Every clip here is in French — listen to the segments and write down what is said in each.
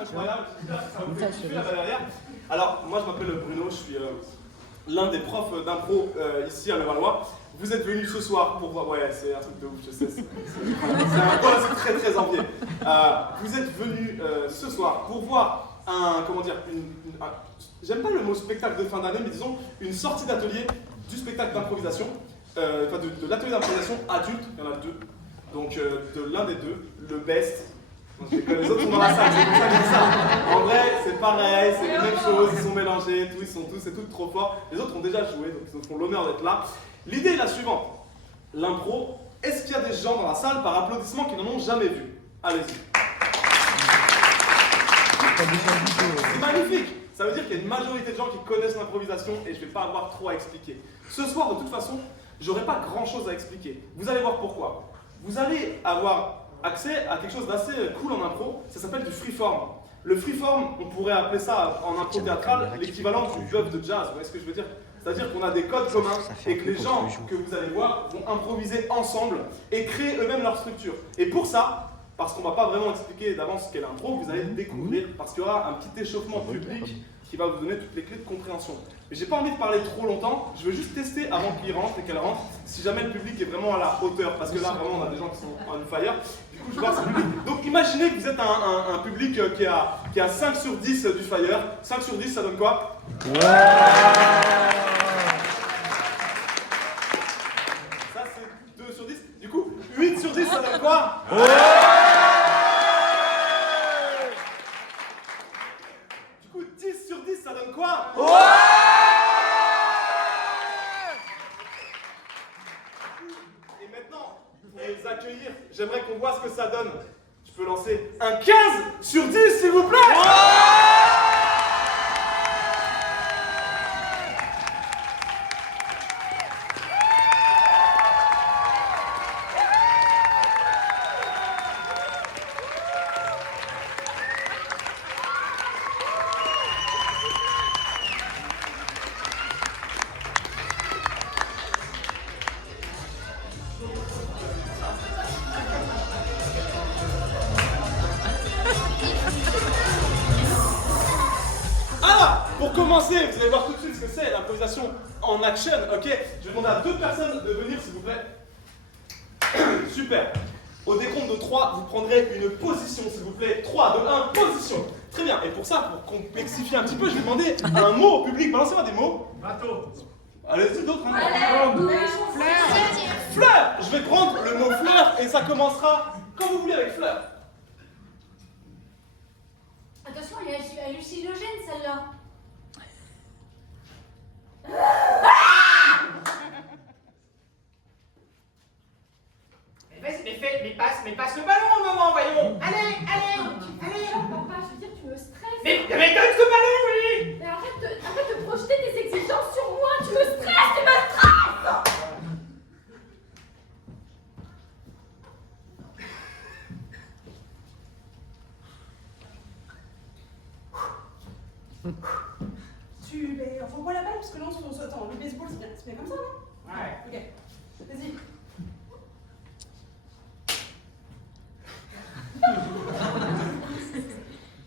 incroyable. Ça vous fait kiffer là-bas derrière. Alors, moi je m'appelle Bruno, je suis l'un des profs d'impro ici à Levallois. Vous êtes venus ce soir pour voir. Ouais, c'est un truc de ouf, je sais. C'est très très envié. Vous êtes venus ce soir pour voir comment dire, j'aime pas le mot spectacle de fin d'année, mais disons une sortie d'atelier du spectacle d'improvisation, enfin de l'atelier d'improvisation adulte, il y en a deux. Donc de l'un des deux, le best. Les autres sont dans la salle, c'est pour ça que je dis ça. En vrai, c'est pareil, c'est les mêmes choses, ils sont mélangés, c'est tout trop fort. Les autres ont déjà joué, donc ils nous font l'honneur d'être là. L'idée est la suivante. L'impro, est-ce qu'il y a des gens dans la salle par applaudissement qui n'en ont jamais vu? Allez-y. C'est magnifique. Ça veut dire qu'il y a une majorité de gens qui connaissent l'improvisation et je ne vais pas avoir trop à expliquer. Ce soir, de toute façon, j'aurai pas grand-chose à expliquer. Vous allez voir pourquoi. Vous allez avoir accès à quelque chose d'assez cool en impro, ça s'appelle du freeform. Le freeform, on pourrait appeler ça en impro théâtrale l'équivalent du bluff de jazz, vous voyez ce que je veux dire? C'est-à-dire qu'on a des codes communs et que les gens que vous allez voir vont improviser ensemble et créer eux-mêmes leur structure. Et pour ça, parce qu'on ne va pas vraiment expliquer d'avance ce qu'est l'impro, vous allez le découvrir parce qu'il y aura un petit échauffement public qui va vous donner toutes les clés de compréhension. Mais j'ai pas envie de parler trop longtemps, je veux juste tester avant qu'il rentre et qu'elle rentre, si jamais le public est vraiment à la hauteur, parce que là vraiment on a des gens qui sont on fire. Du coup je vois ce public. Donc imaginez que vous êtes un public qui a 5 sur 10 du fire. 5 sur 10 ça donne quoi? Ouais. Ça c'est 2 sur 10. Du coup 8 sur 10 ça donne quoi? Ouais. Du coup 10 sur 10 ça donne quoi? Ouais. Pour les accueillir, j'aimerais qu'on voit ce que ça donne. Je peux lancer un 15 sur 10, s'il vous plaît. Pour commencer, vous allez voir tout de suite ce que c'est l'improvisation en action, ok? Je vais demander à 2 personnes de venir s'il vous plaît. Super. Au décompte de 3, vous prendrez une position s'il vous plaît. 3, 2, 1, position. Très bien. Et pour ça, pour complexifier un petit peu, je vais demander un mot au public. Balancez-moi des mots. Bateau. Allez-y d'autres. Hein. Fleur. Fleur. Je vais prendre le mot fleur et ça commencera comme vous voulez avec fleur. Attention, elle est hallucinogène celle-là. Mais passe le ballon au moment, voyons. Allez. Papa, je veux dire, tu me stresses. Mais donne ce ballon, oui. Mais arrête de projeter tes exigences sur moi. Tu me stresses. Mais envoie-moi la balle parce que là on se attend. Le baseball c'est bien comme ça, non? Ouais. Ok. Vas-y.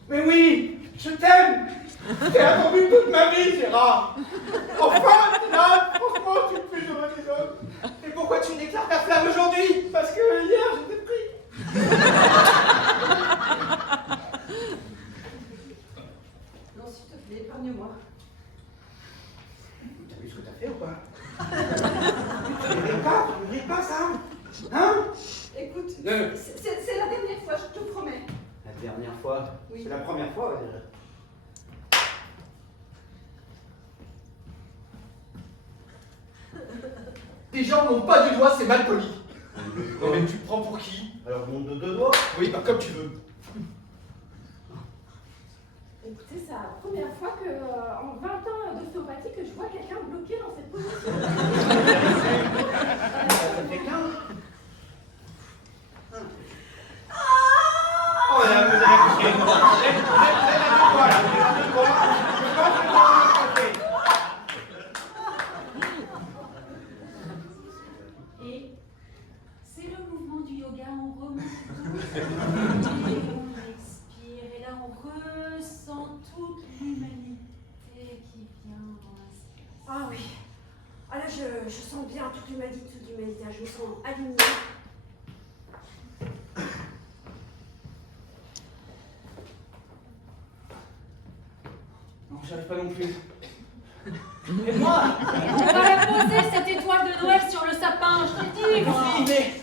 Mais oui, je t'aime. J'ai attendu toute ma vie, Gérard. Enfin, là, franchement, tu me fais jouer les autres. Et pourquoi tu me déclares ta flamme aujourd'hui? Parce que hier, j'étais pris. Non, s'il te plaît, épargne-moi. T'as vu ce que t'as fait ou pas? Tu ne ris pas, ça? Hein? Écoute, c'est la dernière fois, je te promets. La dernière fois? Oui. C'est la première fois, déjà. Les gens n'ont pas du doigt, c'est mal poli. Non mais tu te prends pour qui? Alors monte de 2 doigts? Oui, bah comme tu veux. Écoutez, c'est la première fois que, en 20 ans d'ostéopathie, que je vois quelqu'un bloqué dans cette position. Ça fait 15. Oh là, vous avez couché. Et c'est le mouvement du yoga, on remonte doucement, et on expire, et là on remonte. toute l'humanité qui vient dans la salle. Ah oui. Ah là, je sens bien toute l'humanité, je me sens alignée. Non, j'arrive pas non plus. Et moi? On va la poser, cette étoile de Noël, sur le sapin, je te le dis, moi. Oui, mais...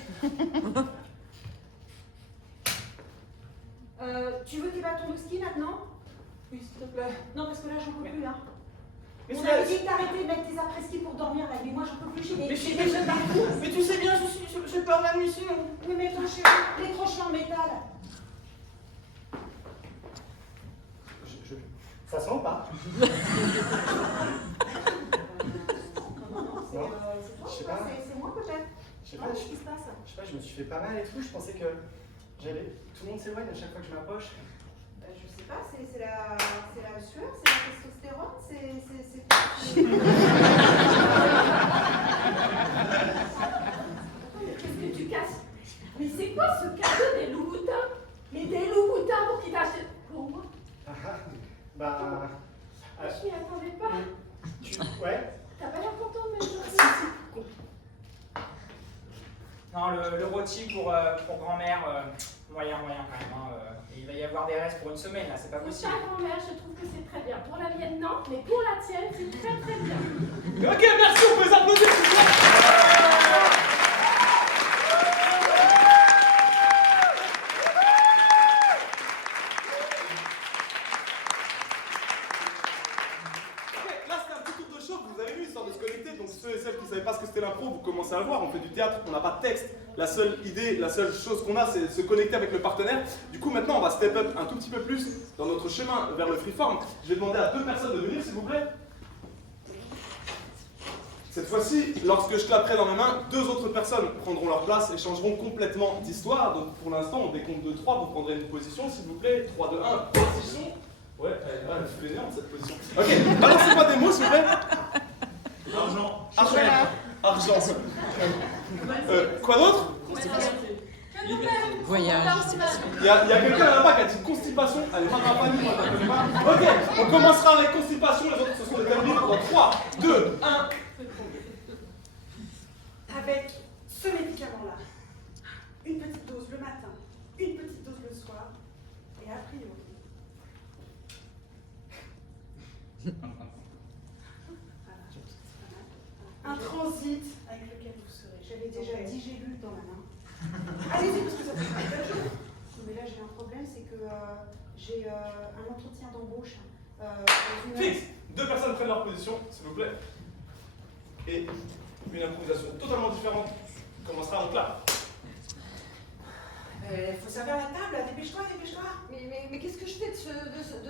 Tu veux tes bâtons de ski maintenant? Oui, s'il te plaît. Non, parce que là, j'en peux plus, là. Mais On c'est- avait dit que t'arrêtais de mettre tes après-ski pour dormir la nuit. Moi, j'en peux plus, j'ai Mais des jeux partout. Mais tu sais bien, je pars la nuit sinon. Oui, mais ton chéri, les crochets en métal. Ça sent ou pas? Non, c'est Non. toi Je sais ou pas? pas. C'est moi, peut-être? Je sais Non, pas, qu'est-ce qui se passe? je me suis fait pas mal et tout. Je pensais que j'allais. Tout le monde s'éloigne à chaque fois que je m'approche. Je sais pas, c'est la sueur, c'est la testostérone, c'est... Mais qu'est-ce que tu casses? Mais c'est quoi ce cadeau des Louboutins? Mais des Louboutins pour qui t'achètent pour moi? Ah, bah. Je m'y attendais pas. Ouais. T'as pas l'air content, mais Non, le rôti pour grand-mère, moyen quand même. Hein, il va y avoir des restes pour une semaine là, c'est pas Pour possible. ta grand-mère, je trouve que c'est très bien. Pour la mienne, non, mais pour la tienne, c'est très très bien. Ok, merci, on peut les applaudir, s'il vous plaît. Ok, là c'était un petit tour de show, vous avez vu, histoire de se connecter, donc ceux et celles qui ne savaient pas ce que c'était l'impro, vous commencez à le voir, on fait du théâtre, on n'a pas de texte, la seule idée, la seule chose qu'on a, c'est de se connecter avec le partenaire. Du coup maintenant on va step up un tout petit peu plus dans notre chemin vers le freeform. Je vais demander à 2 personnes de venir s'il vous plaît. Cette fois-ci, lorsque je claperai dans mes mains, 2 autres personnes prendront leur place et changeront complètement d'histoire. Donc pour l'instant, on décompte de 3, vous prendrez une position s'il vous plaît. 3, 2, 1, position. Ouais, elle est fainéante cette position. Ok, balancez-moi des mots s'il vous plaît. Argent. Argent. Quoi d'autre? Voyage. Il y a quelqu'un là-bas qui a dit constipation. Elle est pas dans la famille, moi je la connais pas. Ok, on commencera avec constipation, les autres se sont établis dans 3, 2, 1. Avec ce médicament-là, une petite dose le matin, une petite dose le soir, et a priori. Un transit avec lequel vous serez. J'avais déjà dit, j'ai lu dans ma main. Allez-y, parce que ça fait pas de Non, mais là, j'ai un problème, c'est que j'ai un entretien d'embauche. Fixe. 2 personnes prennent leur position, s'il vous plaît. Et une improvisation totalement différente commencera donc là. Faut servir la table, dépêche-toi. Mais qu'est-ce que je fais de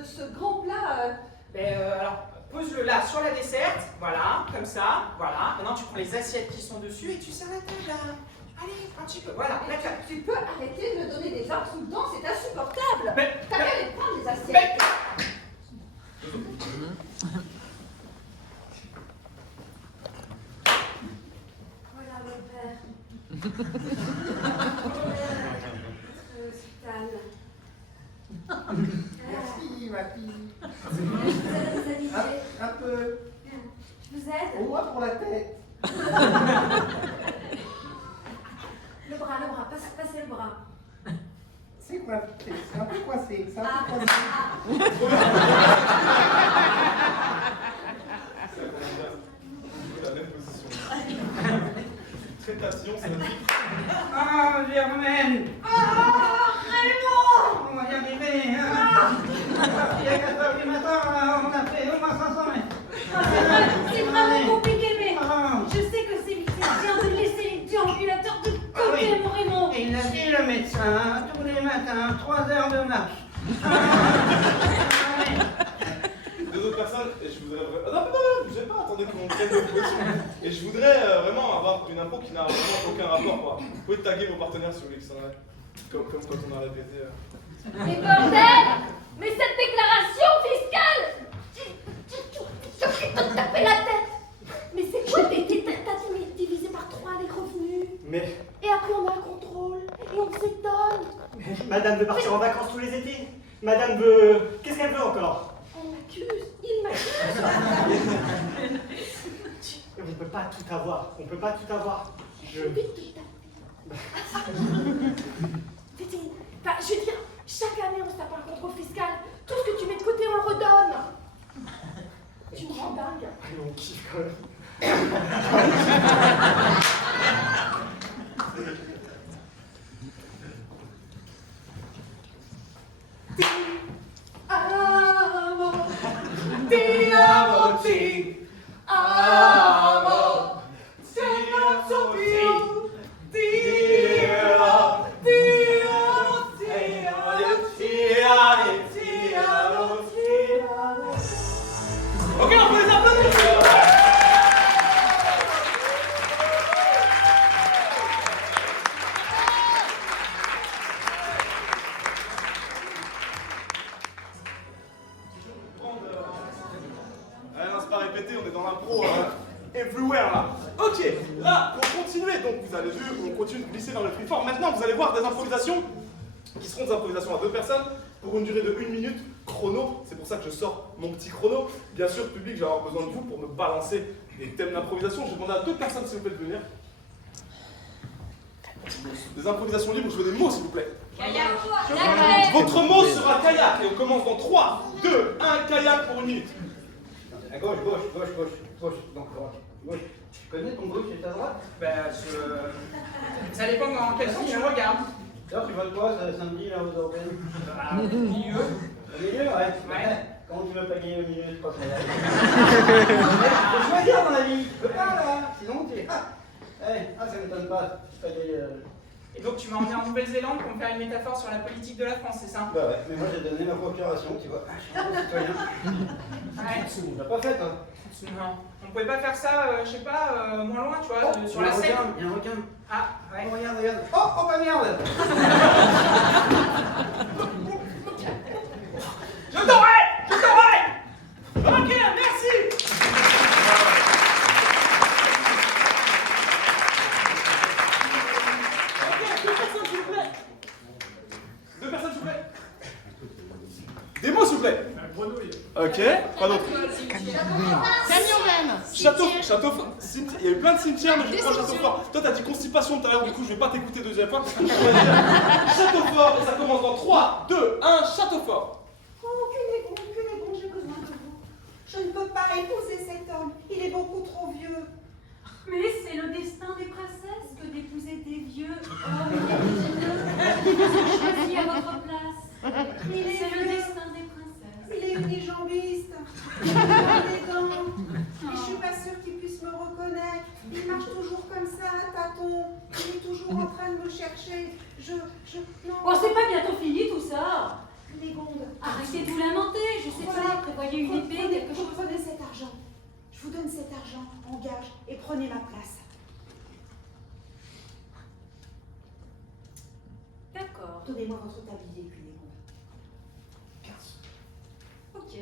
ce grand plat Alors, pose-le là sur la desserte, voilà, comme ça, voilà. Maintenant tu prends les assiettes qui sont dessus et tu sers la table là. Allez, un petit peu, voilà, la table. Tu peux arrêter de me donner des ordres tout le temps, c'est insupportable. Mais- T'as qu'à les prendre, les assiettes. Voilà, mon père. Citane. Merci, ma fille. Vous allez vous amuser. Un peu. Je vous aide. Au moins pour la tête. Le bras, passez le bras. C'est quoi? C'est un peu coincé. C'est un Ah, peu coincé. La même position. Traitation, c'est Ah, Germaine! Ah, Raymond! On va y arriver, hein? Il est 4h du matin, on a fait au moins 500 mètres. C'est vraiment compliqué, mais Ah. je sais que c'est bien de laisser les déambulateurs de côté, oui. mon Raymond. Et il a dit le médecin, tous les matins, 3 heures de marche. 2 autres personnes, et je voudrais vraiment... Non, bougez pas, attendez qu'on prenne des positions. Et je voudrais vraiment avoir une impro qui n'a vraiment aucun rapport, quoi. Vous pouvez taguer vos partenaires si vous voulez que ça en ait. Comme quand on a répété. Mais bordel! Mais cette déclaration fiscale! Je vais te taper la tête! Mais c'est quoi t'as divisé par 3 les revenus? Mais Et après on a un contrôle, et on s'étonne! Madame veut partir en vacances tous les étés. Madame veut... Qu'est-ce qu'elle veut encore? Il m'accuse. On peut pas tout avoir. On peut pas tout avoir. Je vais te taper. Enfin, je veux dire, chaque année on se tape un contrôle fiscal. Tout ce que tu mets de côté, on le redonne. Tu me rends dingue. On kiffe quand même. Amo, ti amo, ti amo. Se non so più, ti amo, ti amo, ti amo, ti amo, ti amo, ti amo. Ok, on peut les applaudir. Non, c'est pas répété, on est dans l'impro everywhere là. Ok, là, pour continuer, donc vous avez vu, on continue de glisser dans le freeform. Maintenant, vous allez voir des improvisations qui seront des improvisations à 2 personnes pour une durée de 1 minute chrono. C'est pour ça que je sors mon petit chrono. Bien sûr, public, je vais avoir besoin de vous pour me balancer des thèmes d'improvisation. Je vais demander à 2 personnes, s'il vous plaît, de venir. Des improvisations libres, je veux des mots, s'il vous plaît. Kayak. Votre mot sera kayak et on commence dans 3, 2, 1, kayak pour 1 minute. À gauche, gauche. Donc, gauche. Tu connais ton gauche et ta droite? Ça dépend dans quel sens tu me regardes. D'ailleurs, tu votes quoi samedi là aux européennes? Au milieu. Au milieu, ouais. Ouais. Comment tu veux pas gagner au milieu de 3 faut choisir dans la vie. Tu peux pas là. Sinon, tu es. Ça m'étonne pas. Tu peux aller. Et donc tu m'as emmené en Nouvelle-Zélande pour me faire une métaphore sur la politique de la France, c'est ça? Bah ouais, mais moi j'ai donné ma procuration, tu vois. Je suis un citoyen. Ouais. Tu l'as pas fait toi? Non. On pouvait pas faire ça, je sais pas, moins loin, tu vois, sur la scène. Il y a un requin. Ah, ouais. Oh, regarde. Oh, bah merde. Je t'aurai! Ok, merci! Ok, 2 personnes, s'il vous plaît. 2 personnes, s'il vous plaît. Des mots, s'il vous plaît. Grenouille. Ok, quoi d'autre? Camion-même. Château fort. Il y a eu plein de cimetières, mais je prends château fort. Toi, t'as dit constipation tout à l'heure, du coup, je vais pas t'écouter 2e fois. Château fort, et ça commence dans 3, 2, 1, château fort. Oh, que les bons, j'ai besoin de vous. Je ne peux pas épouser cet homme. Il est beaucoup trop vieux. Mais c'est le destin des princesses que d'épouser des vieux hommes qui vous ont choisi à votre place. C'est le destin des princesses. Il est unijambiste. Il a des dents. Et je suis pas sûre qu'il puisse me reconnaître. Il marche toujours comme ça, tâton. Il est toujours en train de me chercher. Non. Bon, c'est pas bientôt fini tout ça. Cunégonde. Arrêtez de vous lamenter, je sais pas, prévoyez une épée, quelque chose. Prenez cet argent. Je vous donne cet argent en gage et prenez ma place. D'accord, Donnez-moi votre tablier, Cunégonde. ok.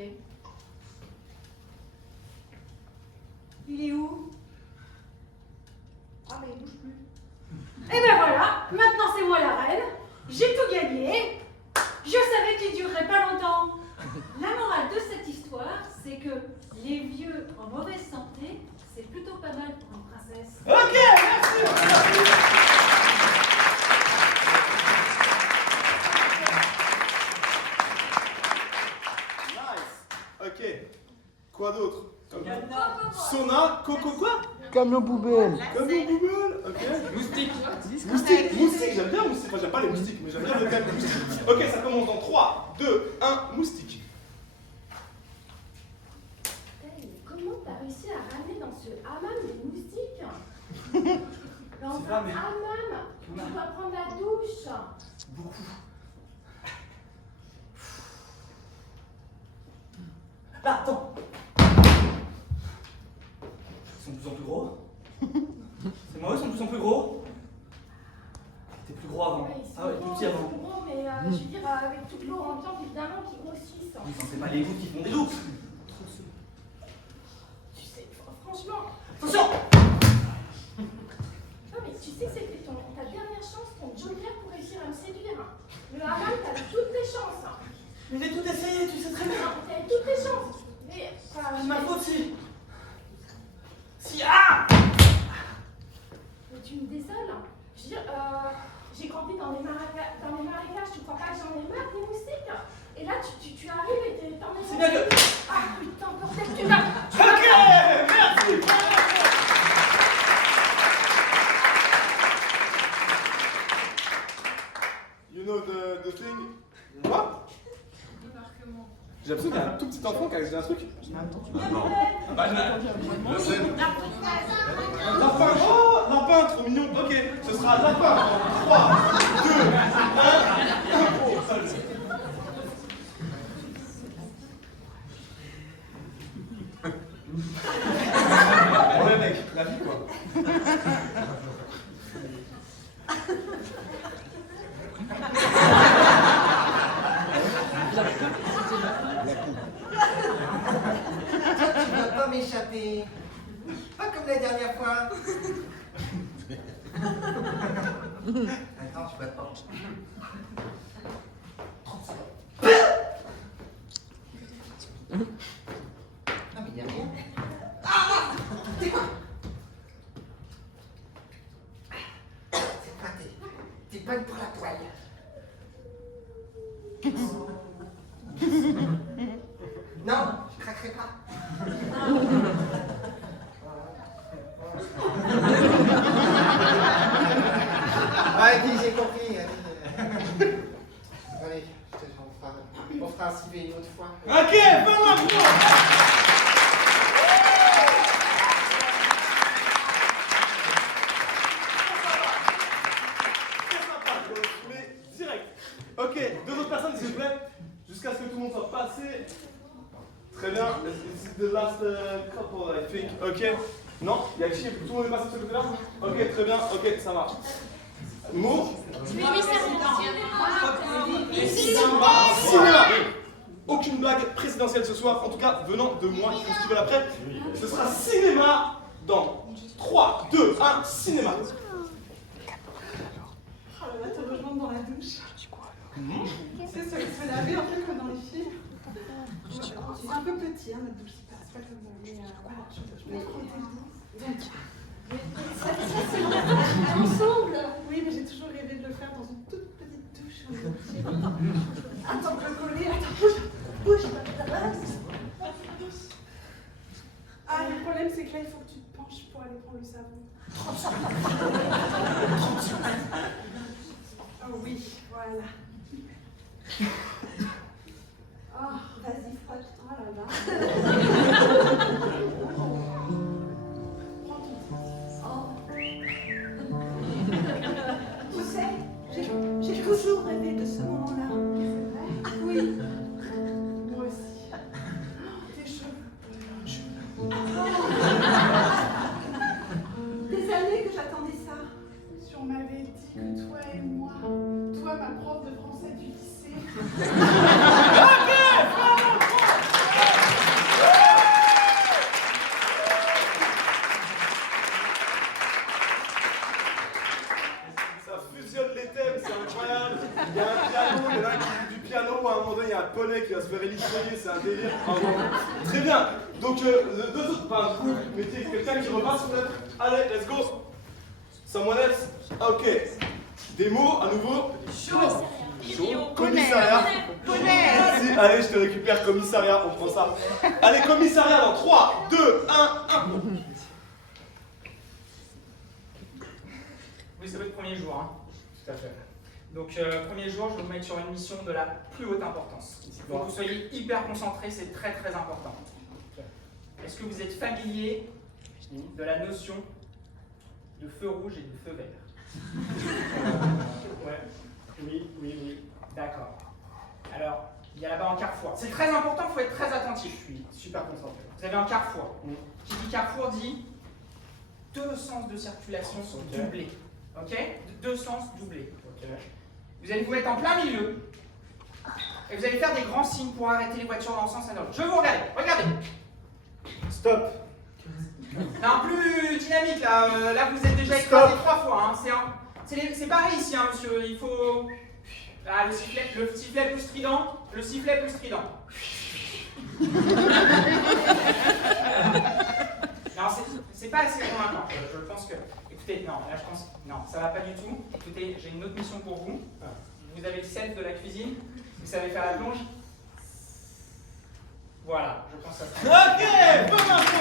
Il est où? Ah, mais il bouge plus. Et ben voilà, maintenant c'est moi la reine, j'ai tout gagné. Je savais qu'il durerait pas longtemps. La morale de cette histoire, c'est que les vieux en mauvaise santé, c'est plutôt pas mal pour une princesse. Ok, merci. Nice. Ok. Quoi d'autre? Sauna, coco quoi? Camion poubelle. Camion poubelle. Ok. Moustique. Moustique, j'aime bien moustique. Enfin, j'aime pas les moustiques, mais j'aime bien le terme moustique. Ok, ça commence dans 3, 2, 1, moustique. Mais comment t'as réussi à ramener dans ce hammam des moustiques? Dans C'est un pas, mais- hammam, tu dois prendre la douche. Beaucoup. Ah, attends. Ils sont de plus en plus gros. C'est moi, ils sont de plus en plus gros. T'es plus gros avant. Ouais, ils sont Ah ouais, gros, plus petit ils avant. sont gros, mais je veux dire, avec toute l'eau ambiante, évidemment, qui grossissent. C'est pas les gouttes qui font des loups. Tu sais, franchement, Attention. non mais tu sais que c'était ta dernière chance, ton joker pour réussir à me séduire. Le hammam, t'as toutes tes chances. Mais j'ai tout essayé, tu sais très bien. T'as toutes tes chances. Mais. C'est ma faute si. Si. Ah! Mais tu me désoles. Je veux dire, j'ai grandi dans les marécages, tu crois pas que j'en ai marre des moustiques? Et là, tu arrives et t'es dans mes. C'est bien que. Ah putain, bordel, tu vas. Ok! Merci! You know the thing? Quoi? J'ai l'impression qu'il y a un tout petit enfant qui a dit un truc. Lapin, oh, lapin, trop mignon. Ok, ce sera lapin. 3, 2, 1. Ouais mec, la vie quoi. Tu vas pas m'échapper. Pas comme la dernière fois. Attends, tu vas pas. Ah mais y'a rien. Ah! C'est quoi? C'est pas t'es bonne pour la toile. Non, je craquerai pas. Ah, ok, j'ai compris. Allez, on fera un civet une autre fois. Ok, fais-moi direct. Ok, deux autres personnes s'il vous plaît, jusqu'à ce que tout le monde soit passé. Très bien, this is the last couple I think. Ok, non, il y a qui? Tout le monde est passé de ce côté-là? Ok, très bien, ok, ça marche. Mot? Cinéma. Aucune blague présidentielle ce soir, en tout cas venant de moi qui font ce qu'ils veulent après. Ce sera cinéma dans 3, 2, 1, cinéma. Oh là là, te rejoindre dans la douche. C'est se laver un peu comme dans les films. C'est un peu petit, hein, notre douche, c'est pas comme dans les. Voilà, je vais frotter le dos. Ça c'est ensemble. Oui, mais j'ai toujours rêvé de le faire dans une toute petite douche. Attends, je vais coller, attends, bouge. Ah, le problème, c'est que là, il faut que tu te penches pour aller prendre le savon. Oh oui, voilà. Oh, vas-y, frotte. Oh là là. Prends ton temps. Tu sais, j'ai toujours rêvé de ce moment-là. C'est vrai? Oui. Moi aussi. Tes cheveux. Des années que j'attendais ça. Si on m'avait dit que toi et moi, toi ma prof de français du lycée. Ça fusionne les thèmes, c'est incroyable. Il y a un piano, il y en a un qui joue du piano, à un moment donné, il y a un poney qui va se faire électroyer, c'est un délire. Très bien. Donc, deux autres, pas un coup, mais quelqu'un qui repasse peut-être. Allez, let's go. Someone else? Ok. Des mots, à nouveau. Chaud. Commissariat. Merci. Allez, je te récupère commissariat, on prend ça. Allez, commissariat dans 3, 2, 1, 1. Oui, c'est votre premier jour, hein. Tout à fait. Donc, premier jour, je vais vous mettre sur une mission de la plus haute importance. Il faut que vous soyez hyper concentrés, c'est très très important. Est-ce que vous êtes familier de la notion de feu rouge et de feu vert? Ouais. Oui. D'accord. Alors, il y a là-bas un carrefour. C'est très important, il faut être très attentif. Je suis super concentré. Vous avez un carrefour. Qui dit carrefour dit deux sens de circulation doublés. Ok? Deux sens doublés. Vous allez vous mettre en plein milieu. Et vous allez faire des grands signes pour arrêter les voitures dans le sens inverse. Je vous regarde. Regardez. Stop. Non, plus dynamique là. Là, vous êtes déjà écrasé 3 fois. Hein. C'est pareil ici, hein, monsieur. Il faut. Ah, le sifflet plus strident. Le sifflet plus strident. Non, c'est pas assez convaincant. Je pense que. Écoutez, non, là je pense. Non, ça va pas du tout. Écoutez, j'ai une autre mission pour vous. Vous avez le sel de la cuisine. Vous savez faire la plonge. Voilà, je pense à ça. Ok, bonne info.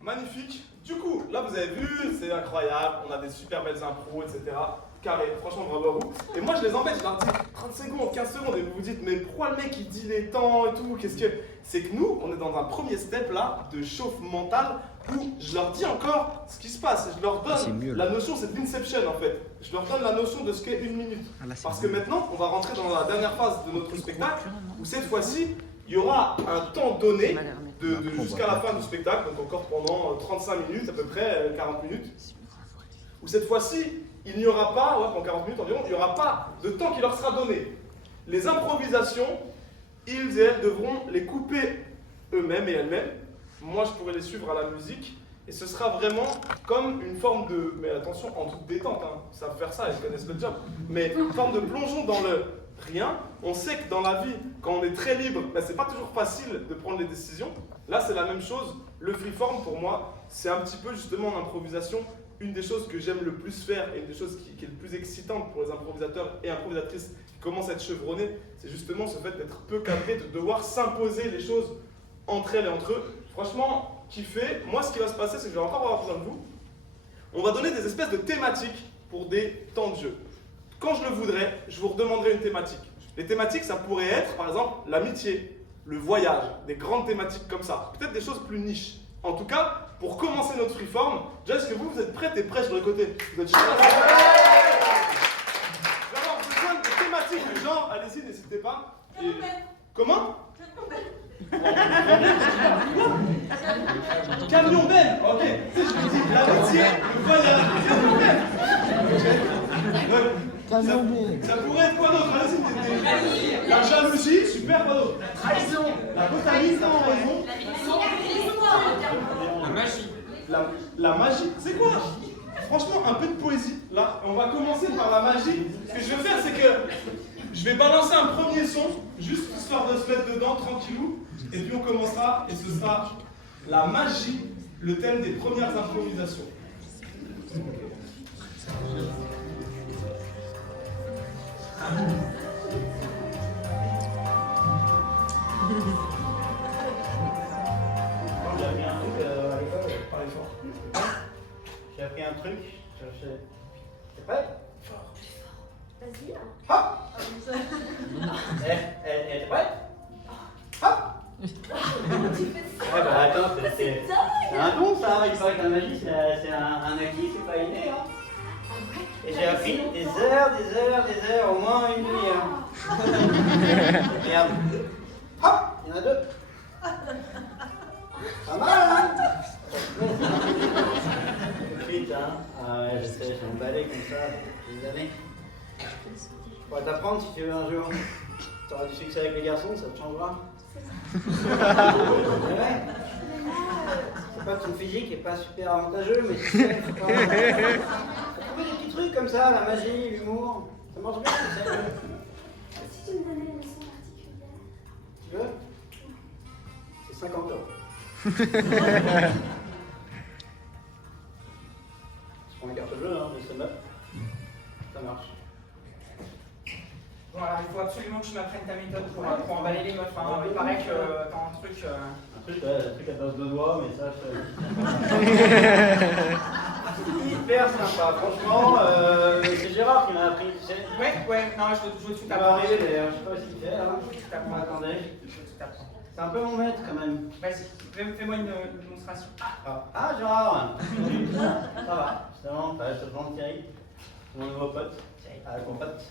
Magnifique. Du coup, là vous avez vu, c'est incroyable, on a des super belles impros, etc. Carré, franchement bravo à vous. Et moi je les embête, je leur dis 30 secondes, 15 secondes, et vous vous dites, mais pourquoi le mec il dit les temps et tout, qu'est-ce que... C'est que nous, on est dans un premier step là, de chauffe mental, où je leur dis encore ce qui se passe, je leur donne la notion, c'est de l'inception en fait. Je leur donne la notion de ce qu'est une minute. Parce que maintenant, on va rentrer dans la dernière phase de notre spectacle, où cette fois-ci, il y aura un temps donné, jusqu'à la fin du spectacle, donc encore pendant 35 minutes, à peu près 40 minutes, où cette fois-ci, il n'y aura pas, pendant 40 minutes environ, il n'y aura pas de temps qui leur sera donné. Les improvisations, ils et elles devront les couper eux-mêmes et elles-mêmes. Moi, je pourrais les suivre à la musique, et ce sera vraiment comme une forme de, mais attention, en toute détente, hein, ils savent faire ça, ils connaissent le job, mais une forme de plongeon dans le rien. On sait que dans la vie, quand on est très libre, ben, c'est pas toujours facile de prendre les décisions. Là, c'est la même chose. Le freeform, pour moi, c'est un petit peu justement en improvisation, une des choses que j'aime le plus faire et une des choses qui est le plus excitante pour les improvisateurs et improvisatrices qui commencent à être chevronnés, c'est justement ce fait d'être peu cadré, de devoir s'imposer les choses entre elles et entre eux. Franchement, kiffez. Moi, ce qui va se passer, c'est que je vais encore avoir besoin de vous. On va donner des espèces de thématiques pour des temps de jeu. Quand je le voudrais, je vous redemanderai une thématique. Les thématiques, ça pourrait être, par exemple, l'amitié, le voyage, des grandes thématiques comme ça. Peut-être des choses plus niches. En tout cas, pour commencer notre freeform, déjà, est-ce que vous êtes prêts et prêts sur le côté? Vous êtes chaud? Je vais avoir besoin de thématiques du genre, allez-y, n'hésitez pas. Et... Comment? Camion Ben, ok. Tu sais, je me dis l'amitié, le voyage, camion Ben. Ça pourrait être quoi d'autre? Allez-y, la jalousie, super, quoi d'autre? La trahison, la botanique, la trahison. La magie. La magie, c'est quoi? Franchement, un peu de poésie. Là, on va commencer par la magie. Ce que je vais faire, c'est que je vais balancer un premier son, juste histoire de se mettre dedans, tranquillou. Et puis on commencera, et ce sera la magie, le thème des premières improvisations. J'ai appris un truc à l'école. Parlez fort. J'ai appris un truc. T'es prêt? Vas-y, là. Hop! T'es prêt? Hop! Comment tu fais ça? Ouais, bah attends, c'est dingue! un don ça, il paraît que la magie c'est un acquis, c'est pas inné. Hein. Et j'ai appris des heures, au moins une demi-heure. Regarde. Hop! Il y en a deux. Pas mal, hein? Vite, hein? Ah ouais, je sais, je suis emballé comme ça depuis des années. Je pourrais t'apprendre si tu veux un jour. Tu auras du succès avec les garçons, ça te changera. Ouais. C'est pas que ton physique est pas super avantageux, mais tu sais, faut pas... Faut trouver des petits trucs comme ça, la magie, l'humour. Ça marche bien, tu sais. Si tu me donnais une leçon particulière. Tu veux? C'est 50 €. Je prends une carte bleue, hein, de stand-up. Ça marche. Voilà, il faut absolument que tu m'apprennes ta méthode pour emballer les meufs. Hein. Il paraît que t'as un truc. Un truc à base de doigts, mais ça, hyper sympa, franchement. C'est Gérard qui m'a appris, tu sais. Ouais, non, je veux tout Ça va t'apprendre. arriver d'ailleurs, je sais pas si tu fais, hein. Je t'apprends. Attendez. Je veux tout t'apprendre. C'est un peu mon maître quand même. Vas-y, fais-moi une démonstration. Ah, Gérard. Ça va, justement, je te prends Thierry, mon nouveau pote, mon pote.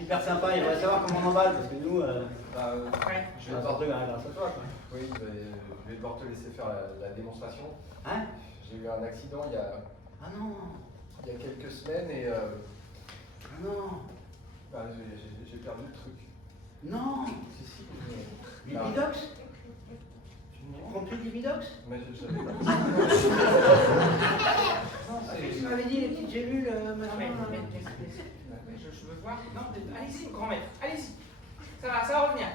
Hyper sympa, il va savoir comment on emballe, parce que nous, Ouais. je vais avoir grâce à toi, quoi. Oui, je vais devoir te laisser faire la démonstration. Hein? J'ai eu un accident il y a Ah non. quelques semaines et Ah non. j'ai perdu le truc. Non. Si, si. Libidox? Tu prends plus de Libidox? Mais j'avais pas. Non, m'avais dit les petites gélules, Non, maintenant. mais je veux voir. Non, allez-y, grand maître, allez-y. Ça va revenir.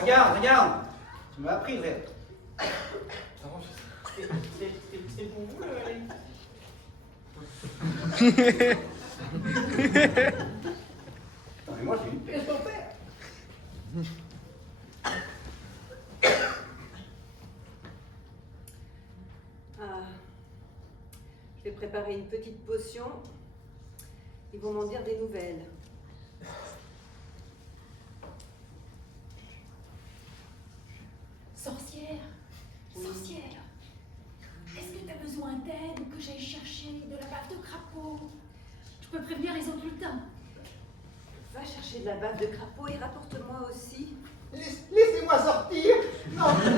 Regarde, tu m'as appris, frère. C'est pour vous, le... Attends, mais moi j'ai une pièce pour faire. Je vais préparer une petite potion. Ils vont m'en dire des nouvelles. Sorcière, est-ce que tu as besoin d'aide ou que j'aille chercher de la bave de crapaud? Je peux prévenir les autres lutins. Va chercher de la bave de crapaud et rapporte-moi aussi. Laissez-moi sortir. Non. Je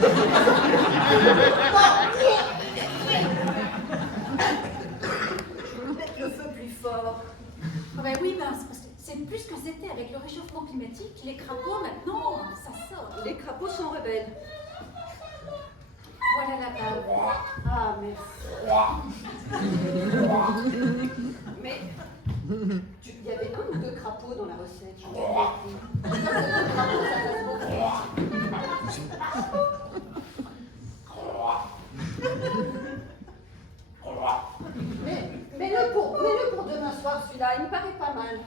vais mettre le feu plus fort. Ah ben oui, mince, parce que c'est plus que c'était avec le réchauffement climatique. Les crapauds, maintenant, ça sort. Les crapauds s'en rebellent. Voilà la bave. Ah, mais... Mais... Il y avait 1 ou 2 crapauds dans la recette, j'en ai compris. Mets-le pour demain soir, celui-là, il me paraît pas mal.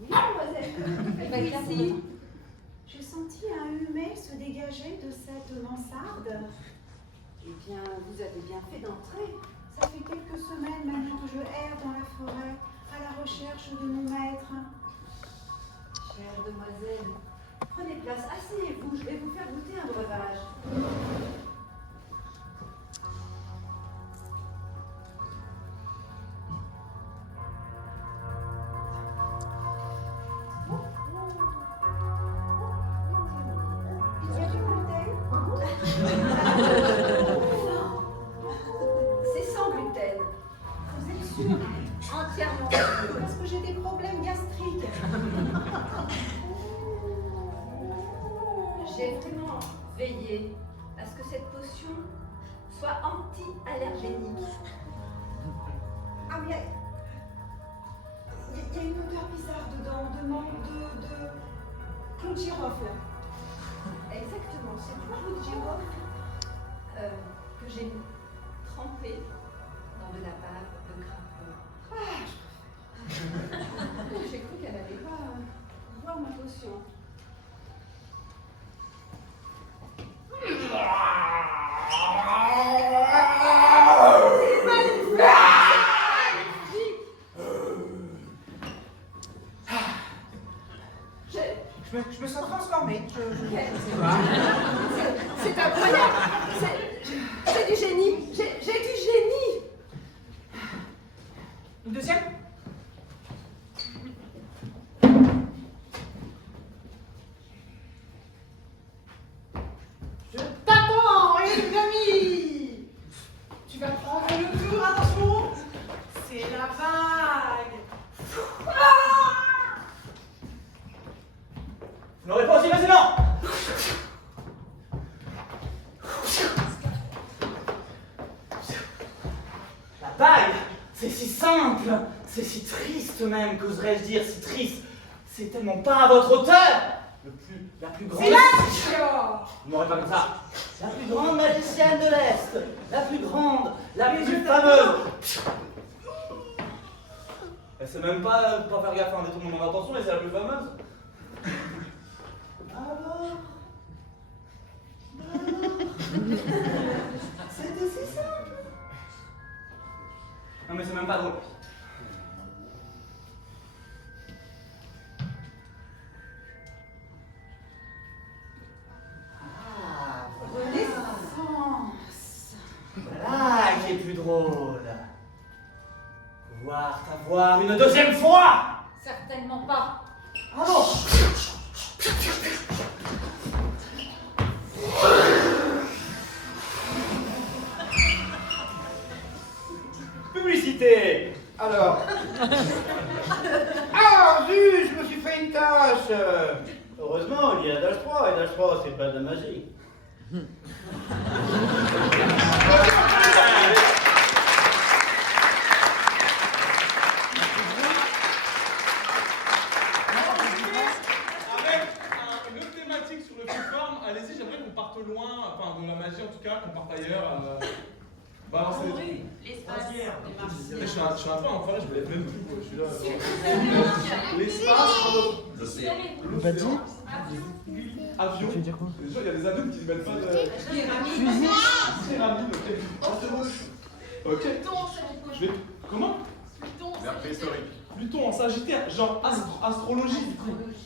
Oui, mademoiselle, que faites-vous ici? J'ai senti un humet se dégager de cette mansarde. Eh bien, vous avez bien fait d'entrer. Ça fait quelques semaines maintenant que je erre dans la forêt à la recherche de mon maître. Chère demoiselle, prenez place, asseyez-vous, je vais vous faire goûter un breuvage. Il y a du gluten? C'est sans gluten. Vous êtes sûr? Entièrement. Parce que j'ai des problèmes gastriques. J'ai vraiment veillé à ce que cette potion soit anti-allergénique. Ah, mais il y a une odeur bizarre dedans, de menthe, de clou de girofle. Exactement, c'est du clou de girofle que j'ai trempé dans de la bave de crapaud. Ah, J'ai cru qu'elle n'allait pas voir ma potion. Je me sens transformé. C'est incroyable. C'est du génie. J'ai du génie. Une deuxième? je t'attends, ennemi. Tu vas prendre le tour, attention. C'est la vague. Vous n'aurez pas aussi facilement. La bague, c'est si simple, c'est si triste même, qu'oserais-je dire, si triste. C'est tellement pas à votre hauteur. La plus grande... Silenzio. Vous m'aurez pas comme ça. La plus grande magicienne de l'Est. La plus grande, la plus fameuse. Elle sait même pas faire gaffe à un détournement d'attention et c'est la plus fameuse. Alors c'était si simple. Non mais c'est même pas drôle. Ah, Renaissance. voilà qui est plus drôle. Pouvoir t'avoir une deuxième fois. Certainement pas. Ah bon. heureusement, il y a d'âge 3, et d'âge 3, c'est pas de la magie. Avec une autre thématique sur le freeform, allez-y, j'aimerais qu'on parte loin, enfin de la magie en tout cas, qu'on parte ailleurs. Balancer des trucs. L'espace. Je suis un peu enfoiré, je me lève même plus, quoi. Je suis là. L'espace, l'océan. Avion. Tu veux dire quoi? Déjà, il y a des avions qui ne mettent pas de. Pyramide. Pyramide, ok. Ok. Je vais. Comment? Vers préhistorique. Pluton en Sagittaire, genre astrologie.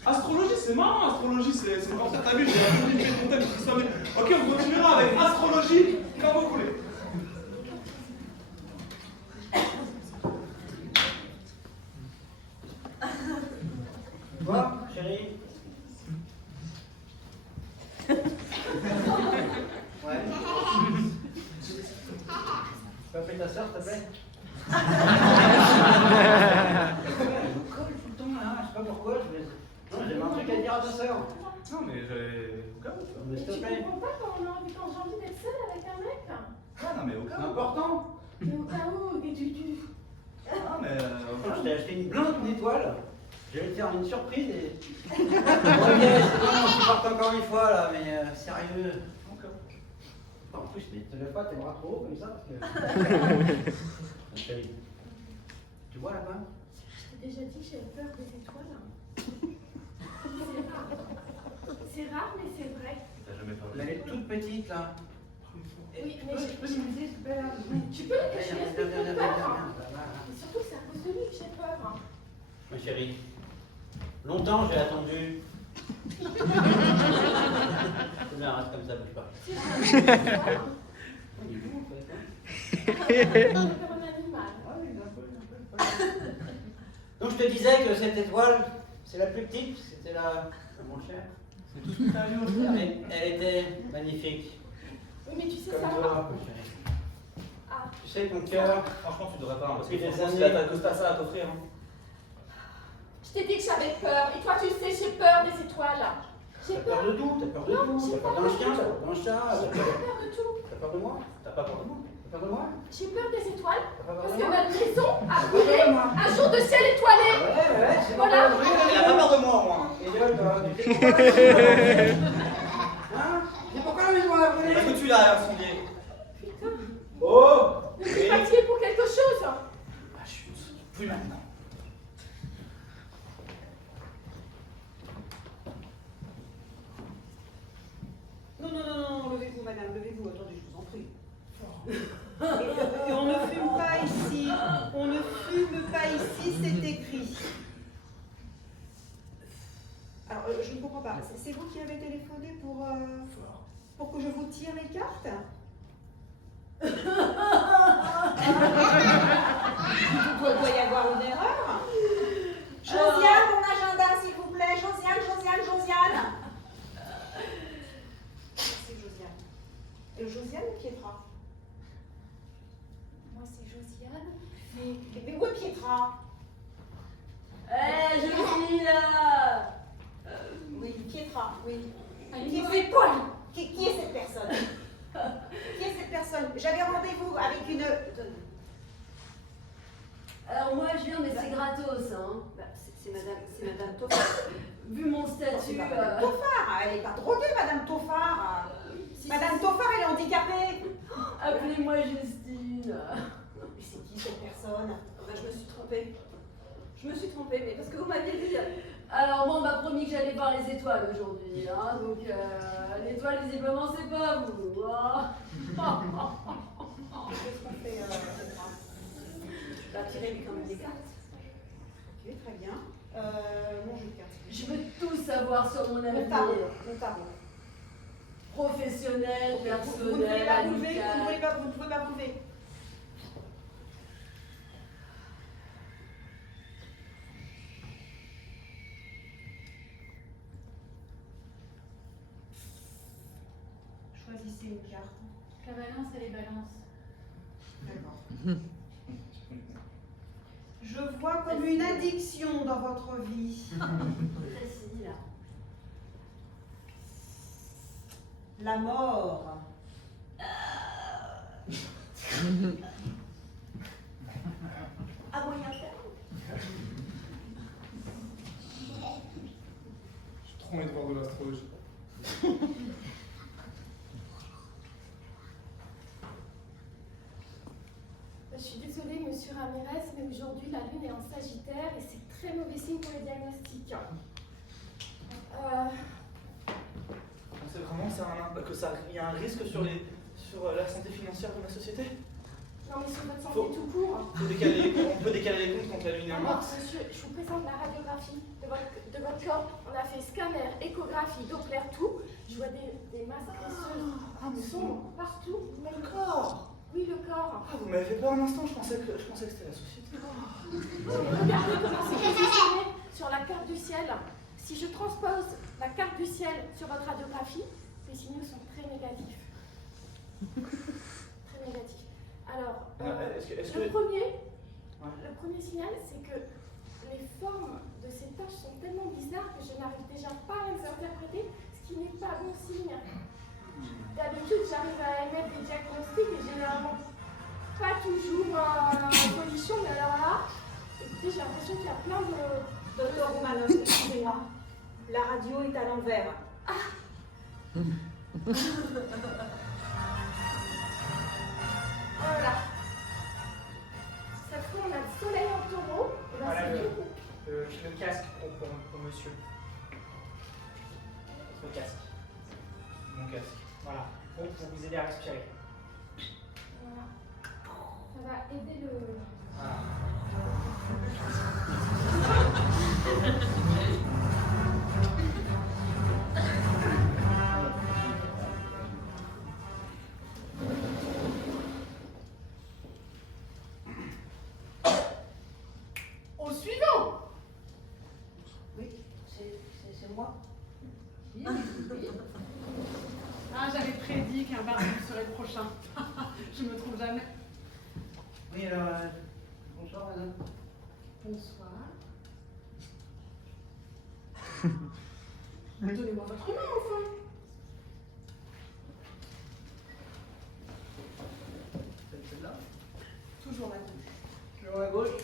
Astrologie, c'est marrant, astrologie, c'est comme ça, t'as vu, j'ai un peu fait mon thème qui soit bien. Ok, on continuera avec astrologie quand vous voulez. Quoi, chérie? Ouais. Tu peux appeler ta soeur, s'il te plaît? Elle me colle tout le temps là, je sais pas pourquoi. Non, j'ai un truc à dire à ta soeur. Non, mais j'ai. Au cas où. Mais s'il te Tu plaît. comprends pas quand on a envie d'être seul avec un mec? Ah, non, mais au cas C'est où. important. Mais au cas où, et tu... Ah, mais. Je t'ai acheté une blinde d'étoiles. Je vais te faire une surprise et. Ok, c'est bon, tu partes encore une fois là, mais sérieux. En plus, mais te lève pas tes bras trop haut comme ça parce que. Chérie, tu vois là-bas? Je t'ai déjà dit que j'avais peur des étoiles. C'est rare, mais c'est vrai. T'as jamais peur Elle est toute petite là. Oui, mais Je peux m'amuser, s'il te plaît, là. tu peux le cacher, laisse-moi peur. Mais surtout que c'est à cause de lui que j'ai peur. Ma chérie, longtemps j'ai attendu. C'est bien, reste comme ça, bouge pas. C'est vrai. Il est bon en fait, hein. Comme un animal. Ah oui, un peu. Donc je te disais que cette étoile, c'est la plus petite, c'était la moins chère. C'est tout ce que tu as vu aussi. Elle était magnifique. Oui, mais tu sais, Comme ça toi, va. ma chérie. Ah. Tu sais, ton cœur. Franchement, tu devrais pas, parce que Depuis des franchement, si années. t'as que ça à t'offrir. Hein. Je t'ai dit que j'avais peur. Et toi, tu sais, j'ai peur des étoiles. J'ai T'as peur. peur de tout, t'as peur de Non, tout. j'ai T'as peur pas d'un peur chien, de t'as tout. peur d'un chat, J'ai pas peur de tout. t'as peur de moi. T'as pas peur de moi? T'as peur de moi? J'ai peur des étoiles. T'as pas peur Parce de que moi? notre maison a brûlé un jour de ciel étoilé. Ouais, c'est pas Voilà. peur de moi. Elle a pas peur de moi, moi. Et toi, hein? C'est pourquoi la maison a brûlé? Parce que tu l'as incendié. Putain. Oh! Ne suis pas tué pour quelque chose. Ah, chut. Plus maintenant. Non, levez-vous, madame, levez-vous. Attendez, je vous en prie. Et on ne fume pas ici. On ne fume pas ici, c'est écrit. Alors, je ne comprends pas. C'est vous qui avez téléphoné pour que je vous tire les cartes? Il doit y avoir une erreur. Josiane, mon agenda, s'il vous plaît. Josiane. C'est Josiane. Josiane ou Pietra? Moi, c'est Josiane. Mais où est Pietra? Je suis là. Oui, Pietra, oui. Elle est mauvais poil. Qui est cette personne? Qui est cette personne? J'avais rendez-vous avec une... Alors moi je viens mais c'est gratos hein. Bah, c'est madame Toffard. Vu mon statut. C'est pas madame Toffard, elle n'est pas droguée, madame Toffard. Madame Toffard, elle est handicapée. Appelez-moi Justine. Mais c'est qui cette personne? Ben, je me suis trompée. Mais parce que vous m'aviez dit. Alors moi on m'a promis que j'allais voir les étoiles aujourd'hui, hein, donc l'étoile visiblement c'est pas vous. Hein. Qu'est-ce qu'on fait, Petra? Bah tirez-lui quand même des cartes. Ok, très bien. Mon jeu de cartes. Je veux tout savoir sur mon avenir. Mon tarot. Professionnel, Vous ne personnel, voulez pas vous lever? amical. Vous ne pouvez pas vous lever. Choisissez une carte. La balance, elle est balance. D'accord. Je vois comme une addiction dans votre vie. Précis là. La mort. À moyen terme. J'ai trop envie de voir de l'astrologie. Je suis désolée, monsieur Ramirez, mais aujourd'hui la lune est en Sagittaire et c'est très mauvais signe pour les diagnostics. C'est vraiment qu'il y a un risque sur la santé financière de ma société? Non, mais sur votre santé tout court. On peut décaler les comptes quand la lune est en Alors, Mars. monsieur, je vous présente la radiographie de votre corps. On a fait scanner, échographie, Doppler, tout. Je vois des masses graisseuses sombres partout. Mais le corps! Oui, le corps. Ah, vous m'avez fait peur un instant, je pensais que c'était la société. Regardez comment c'est positionné sur la carte du ciel. Si je transpose la carte du ciel sur votre radiographie, les signaux sont très négatifs. Très négatifs. Alors, le premier signal, c'est que les formes de ces taches sont tellement bizarres que je n'arrive déjà pas à les interpréter, ce qui n'est pas bon signe. D'habitude, j'arrive à émettre des diagnostics et généralement pas toujours position, mais alors là, écoutez, j'ai l'impression qu'il y a plein de... Docteur Romanov, excusez-moi. La radio est à l'envers. Voilà. Cette fois, on a le soleil en taureau. Et ben, Voilà c'est beaucoup. le casque pour monsieur. Le casque. Mon casque. Voilà, pour vous aider à respirer. Voilà. Ça va aider le... Voilà. Au suivant. Oui, c'est moi. Ah, j'avais prédit qu'un barbu serait le prochain. Je me trompe jamais. Oui, alors, bonsoir madame. Bonsoir. Donnez-moi votre nom, enfin. C'est celle-là? Toujours la gauche. Toujours à gauche.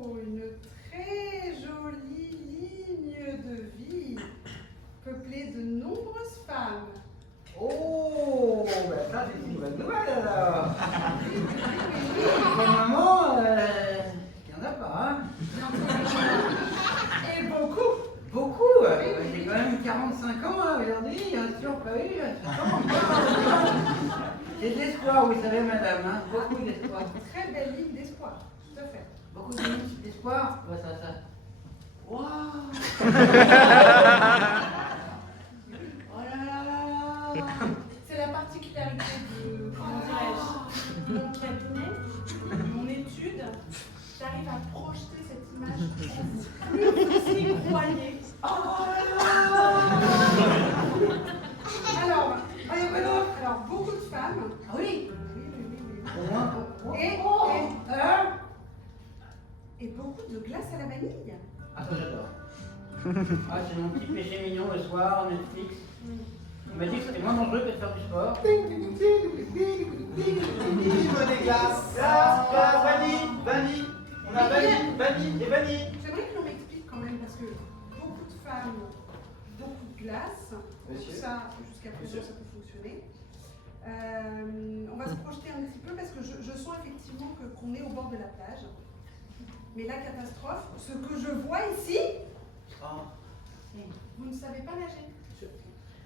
Oh, une très jolie ligne de vie, peuplée de nombreuses femmes. Oh, ben ça c'est une bonne nouvelle alors. Pour le moment, il n'y en a pas, hein. Et beaucoup. Beaucoup, j'ai quand même 45 ans hein, aujourd'hui, il n'y en a toujours pas eu. J'ai de l'espoir, vous savez madame, hein, beaucoup d'espoir. Très belle ligne d'espoir, tout à fait. Beaucoup d'espoir, ouais, ça. Waouh. Oh là là là là. C'est la particularité de, comment dirais-je, mon cabinet, mon étude. J'arrive à projeter cette image plus vous y croyez. Alors, beaucoup de femmes. Ah oui. Oui. Au moins, Et beaucoup de glace à la vanille. Ah, ça j'adore. Ah, c'est mon petit péché mignon le soir, Netflix. Il m'a dit que c'était moins dangereux que de faire du sport. Des glaces. Vanille. On a vanille et vanille. J'aimerais que l'on m'explique quand même, parce que beaucoup de femmes, beaucoup de glace. Monsieur. Ça, jusqu'à présent, ça peut fonctionner. On va se projeter un petit peu parce que je sens effectivement qu'on est au bord de la plage. Mais la catastrophe, ce que je vois ici, vous ne savez pas nager.